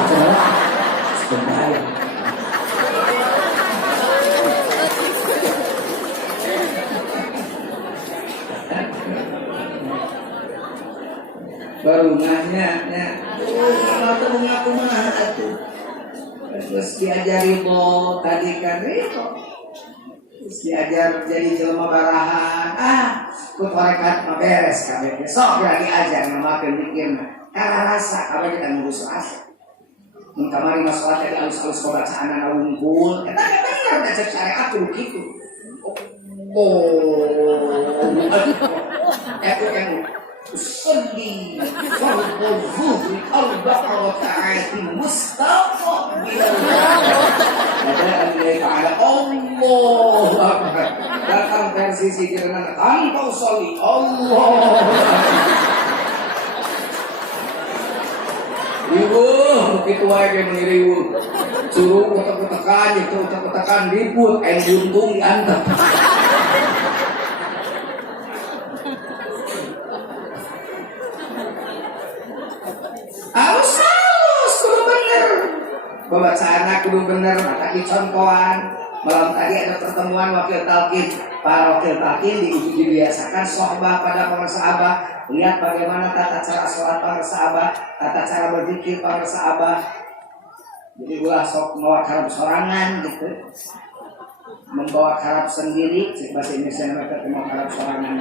sebenarnya baru nanya kalau ngaku mah atuh terus diajari bo tadi kan itu terus diajar jadi jelema barahan kutorekat mah beres kabeh sok lagi ajar ngamakeun dikir karena rasa kabeh kita ngurus rasa mun kamari masalah tadi alus-alus pembacaan unggul eta bener da cek syariat kudu kitu yang usalli fardhu dhuhri arba'a raka'atin mustaqbilan ada Allahu akbar datang versi sikirna tanpa usalli Allah ibu begitu wae meniriu suruh utak-utakan itu utak-utakan ribut buntung diantep halus kudu bener pembacaan kudu bener tadi contohan malam tadi ada pertemuan wakil talqin para wakil talqin dibiasakan sohbah pada para sahabat lihat bagaimana tata cara sholat para sahabat tata cara berzikir para sahabat jadi ulah sok membawa karab sorangan gitu membawa karab sendiri bahasa Indonesia mereka mau karab sorangan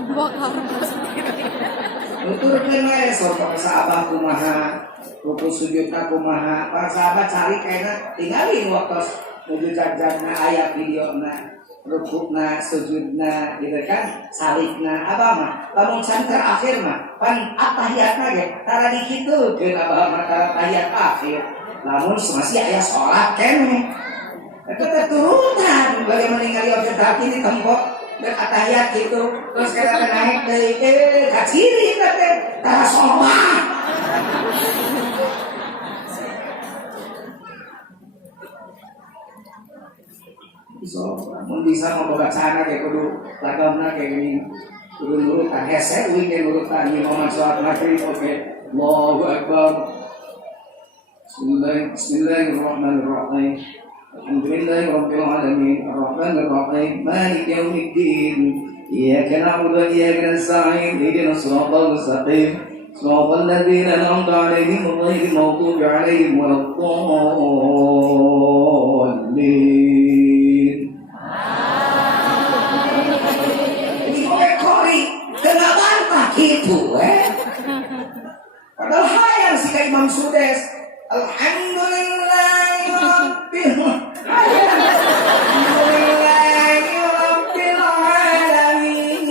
membawa karab sendiri nuturkeun we sok para sahabat kumaha ruku sujudna kumaha para sahabat cari kayaknya tinggalin waktu menuju jadna ayat videona rukukna sujudna gitu kan salikna apa mah lamun can terakhir mah pan atahiyatna ge tara dikitukeun abah mah tara tahiyat akhir lamun masih aya salat keneh eta turunan bagaimana ningali objek hati di tempat dan atahiyat gitu terus kada naik deui ka ciri teh tara sholat so, mun bisa mau bacaan kayak kudu lagamna kayak gini kudu nurutan hese uing kayak nurutan imaman sholat maghrib oke Allahu Akbar Bismillahirrahmanirrahim Alhamdulillahi Rabbil Alamin Ar-Rahmanir Rahim Malik Yawmiddin Iyyaka na'budu wa iyyaka nasta'in Ihdinas siratal mustaqim Siratal ladzina an'amta 'alaihim ghairil maghdubi 'alaihim waladdallin gitu padahal hayang si Imam Sudes alhamdulillahi rabbil alamin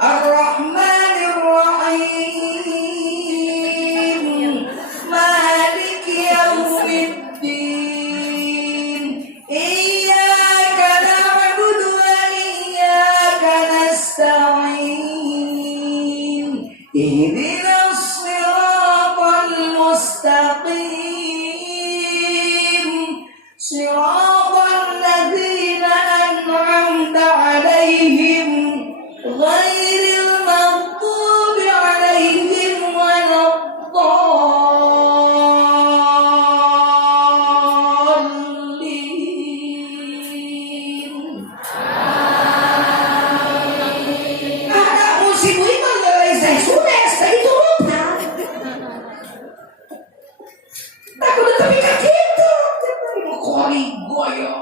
ar-rahmanir rahim maliki yaumiddin iyyaka na'budu wa iyyaka nasta'in ihdinas siratal mustaqim siratal ladzina an'amta 'alaihim ghairil maghdubi 'alaihim waladdallin ada musik itu dari saya sudah tadi turutan tak udah terpikat gitu kori goyo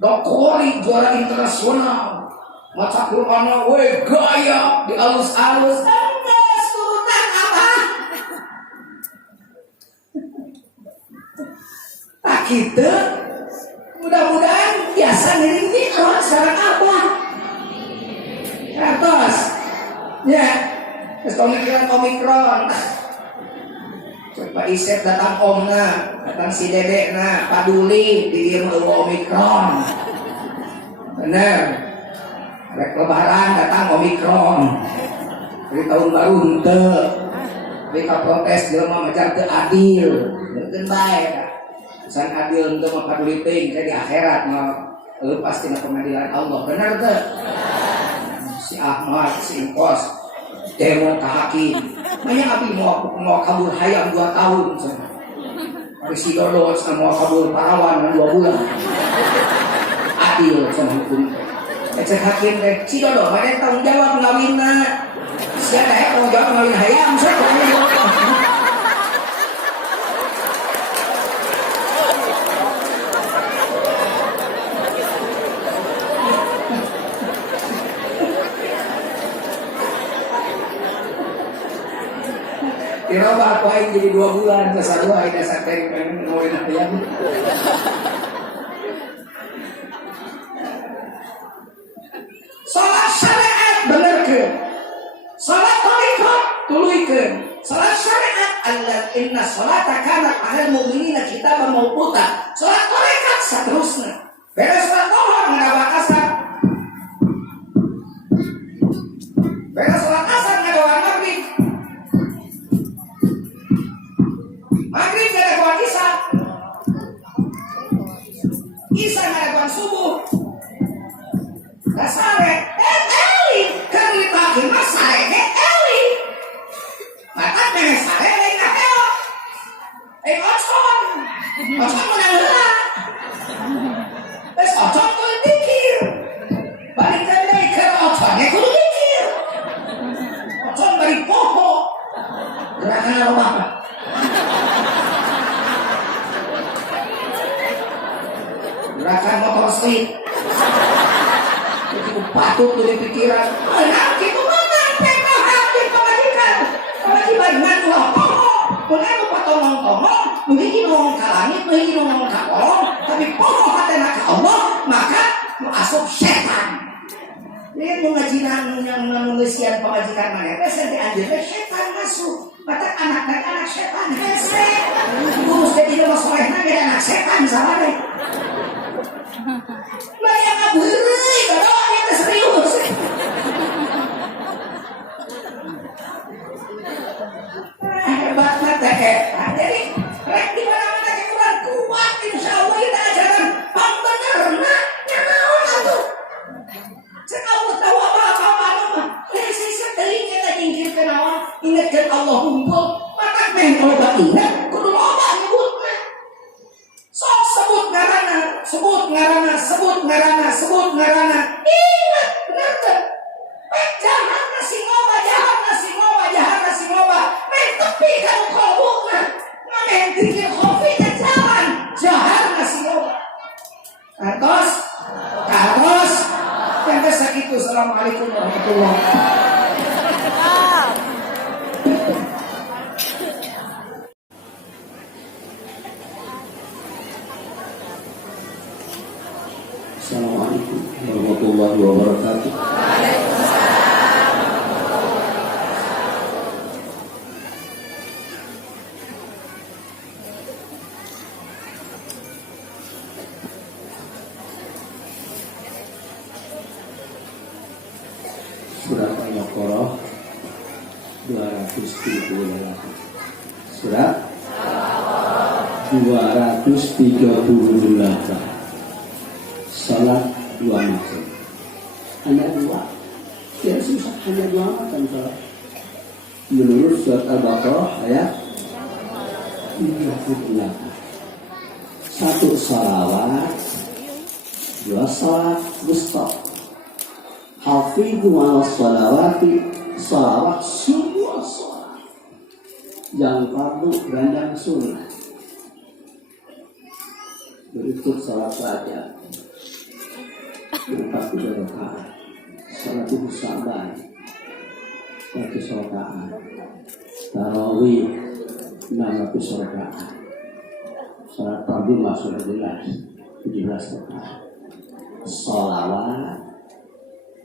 dokori juara internasional maca Qur'an we gaya di alus-alus enggak turutan apa tak gitu mudah-mudahan biasa ngiring mikro sekarang apa atas ya Omikron coba isep datang omna datang si dedekna paduli di dia mau Omikron bener rek lebaran datang Omikron dari tahun baru henteu Mereka protes jelema macam teu adil, teu bae eta. San adil untuk mapadu leuting kayak di akhirat mah pasti na pengadilan Allah. Benar teu? Si Ahmad, si Engkos demo ka hakim. Banyak abi mau kabur hayam 2 tahun sana. Hari si Dodo mau kabur parawan 2 bulan. Adil sama hukum. Cek hakim teh, si Dodo mana tanggung jawab ngawinna. Siapa yang tanggung jawab ngawin hayam? Kira apa yang jadi 2 bulan kesal 2 ada sampai ngawin hayam. Salat syariat benerkeun. Salat tarekat tuluikeun. Salat syariat Allah inna salata kanat 'alal mu'minina kitaban mawquta. Salat tarekat saterusna. Beres salat zuhur ngadawa asar. Beres salat asar ngadawa maghrib. Maghrib ngadawa isya. Isya ngadawa subuh. Sare, eli, kan dipake mas sare, eli. Maka mere sare lain akeo. Ocon menanglah. Terus ocon kudu dikir. Balik deui ke oconnya kudu dikir. Ocon bari poho. Gerakan apa? Gerakan motor speed. Patut dari pikiran nanti kemana PKH di pengadilan dengan dua pohon kemudian lupa tolong-tolong mungkin ngomong ke langit mungkin ngomong ke kolong tapi pohon hatena ke Allah maka masuk setan lihat pengajian yang menuliskan pengajian mana biasa dianjurkan setan masuk maka anak setan hese terus jadi rumah solehnya jadi anak setan sama deh banyak kaburi kalau yang serius hebatnya teh jadi rek di mana-mana kita kuat insya Allah kita ajaran pang bener nah naon atuh cek Allah tahu apa mah si seteuing kita jingkirkeun naon ingetkeun Allah hunkul maka meh loba ingat kudu loba nyebutna sok sebut ngarana ingat bener teh jahat nasi ngoba men tepi kan kolbukna ngamen dikir kopi teh jalan jahat nasi ngoba terus yang sakitu. Assalamualaikum warahmatullahi wabarakatuh. Assalamualaikum warahmatullahi wabarakatuh. Surat Al-Baqarah 238. Surat 238. Salat 2 macam. Hanya 2. Ya susah hanya 2 macam salat. Menurut surat Al-Baqarah ayat 38. 1 salawat, 2 salat wusta. Hafidhu ala salawati, salawat semua salat yang fardu dan yang sunnah. Berikut salat saja 43 rakaat. Salat itu sabar 100 rakaat. Tarawih 600 rakaat. Salat fardu sudah jelas 17 rakaat. Salawat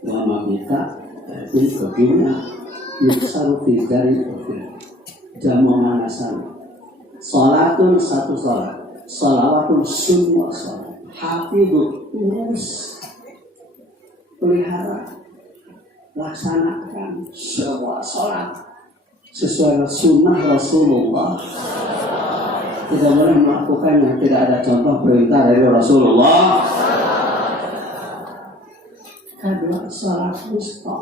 wa mamita in kebina yuksaru fi dari jamu manasan. Salatun 1 salat, salawatun semua salat. Hafidhu urus, pelihara, laksanakan semua salat sesuai sunnah Rasulullah. Tidak boleh melakukan yang tidak ada contoh perintah dari Rasulullah. Kedua, sholat wusta,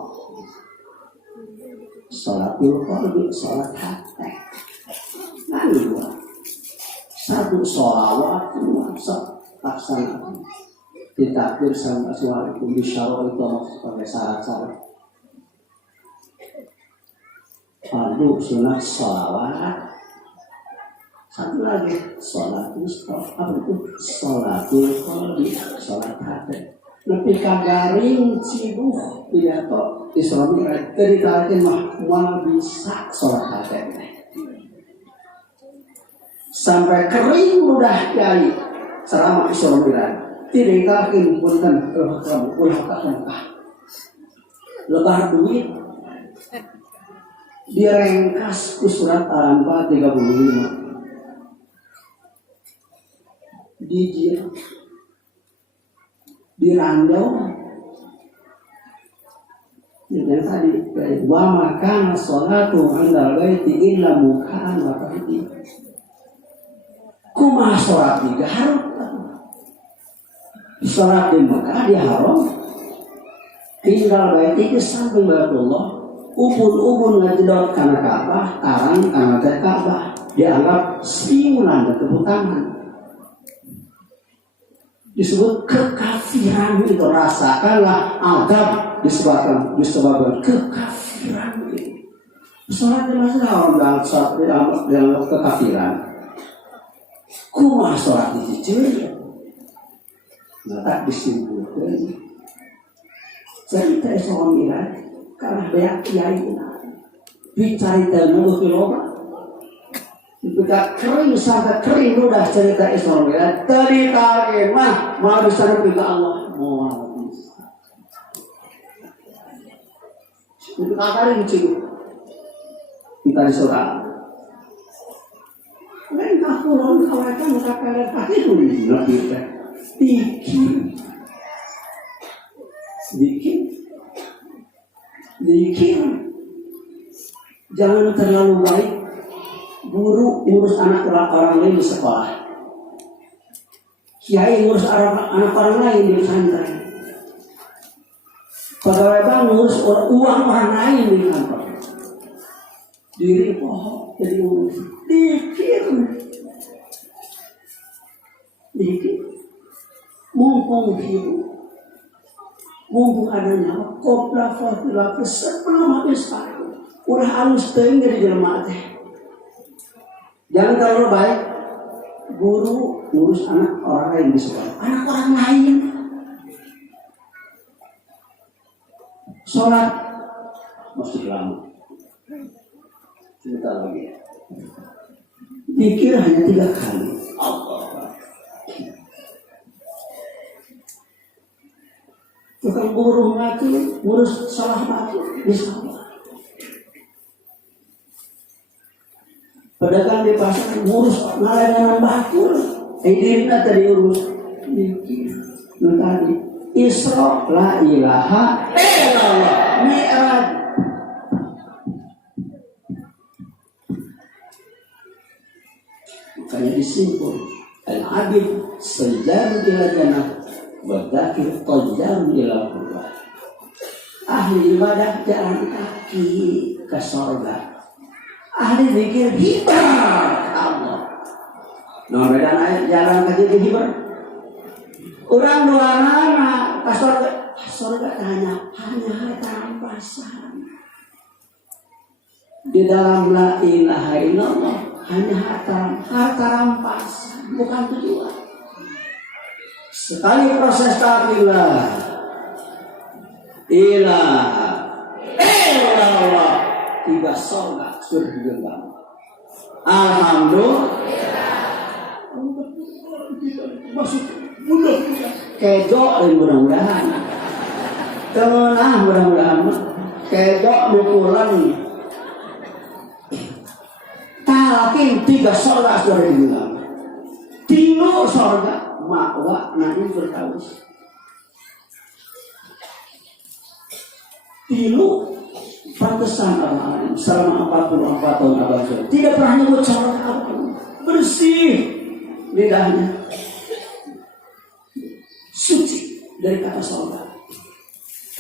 sholatul qalbi, sholat hati. Nah, dua, satu sholawat, dua laksanakan. Ditakbir sama assalamualaikum bisyara itu sebagai syarat-syarat. Lalu sunat sholawat. Satu lagi, sholat wusta, apa itu? Sholatul qalbi, sholat hati. Lebih kagaring cibuh pidato Isra Mi'raj ceritakan mah bisa sholat hati. Sampai kering udah kiai selama Isra Mi'raj. Tidak kakin punten kamu ulah kakak. Lebar duit direngkas ku surat Al-Anfal 35. Dirandau yang tadi wa makana sholatu indal baiti illa mukaan wa tahdi. Kumaha sholat di Garut, sholat di Mekah di haram, indal baiti ke samping Baitullah, ubun ngajedot kana Ka'bah, tarang kana Ka'bah, dianggap siulan tepuk tangan. Disebut kekafiran itu, rasakanlah adab disebabkan kekafiran itu. Sholat di masjid haram dan sholat dianggap kekafiran. Kumaha sholat di cicil, maka disimpulkan cerita Isra Mi'raj karena banyak kiai bicara tentang kiloba. Jika kering sampai kering udah cerita Isra Mi'raj tadi kali mah mau bisa ke Allah mau bisa. Itu kali lucu. Kita di surah. Lain kapuran kawakan kakak kaki itu lebih dikit. Jangan terlalu baik. Guru ngurus anak orang lain di sekolah, kiai ngurus anak orang lain di pesantren, pegawai bank ngurus uang orang lain di kantor. Diri pohon jadi ngurus dikit, mumpung hidup, mumpung ada nyawa, kopla fortila sebelum habis hari, udah halus tinggi di jelma teh. Jangan terlalu baik. Guru ngurus anak orang lain di sekolah. Anak orang lain. Sholat masih lama. Cerita lagi. Pikir hanya 3 kali. Allah. Tukang buruh mati, ngurus salah mati, bisa. Pedagang di pasar ngurus ngalanan bakul, dirinya tadi urus tadi Isra la ilaha illallah Mi'raj. Makanya disimpul al-abid sejar ila jannah wa dzakir tajjar ila qurba. Ahli ibadah jalan kaki ke surga. Ahli zikir hibar Allah. Nah, beda naik jalan kaki di hibar. Orang luaran ke surga hanya harampasan. Di dalam la ilaha illallah hanya harta rampasan, bukan tujuan. Sekali proses ta'tillah ilaha illallah tiba surga surga. Alhamdulillah. Masuk mudah-mudahan. Kedok mudah-mudahan. Tenah mudah-mudahan. Kedok mukulan. Talakin 3 surga surga. 3 surga ma'wa nanti bertaus. 3 Pantesan abang selama 44 tahun abang tidak pernah nyebut sholat abang. Bersih lidahnya, suci dari kata sholat.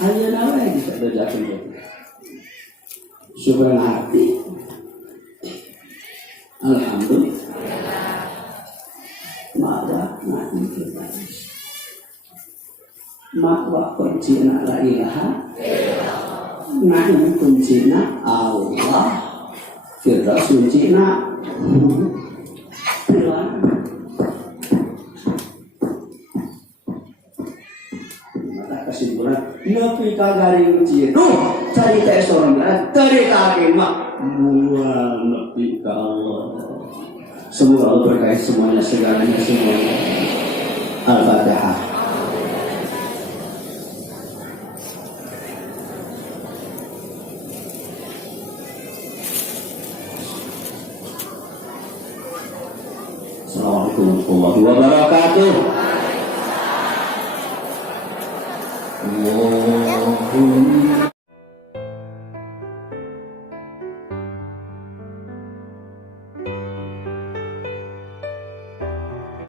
Hanya nama yang bisa bedakan itu. Syukuran hati. Alhamdulillah. Maka nanti kita makwa kuncina la ilaha nanti kuncina Allah firdaus kuncina Tuhan. Maka kesimpulan nepi kagaring ciduh cari teh seorang berat teri kage mak mual nepi ka Allah. Semoga Allah berkait semuanya, segalanya, semuanya. Al-Fatihah. Assalamualaikum warahmatullahi wabarakatuh. Allahumma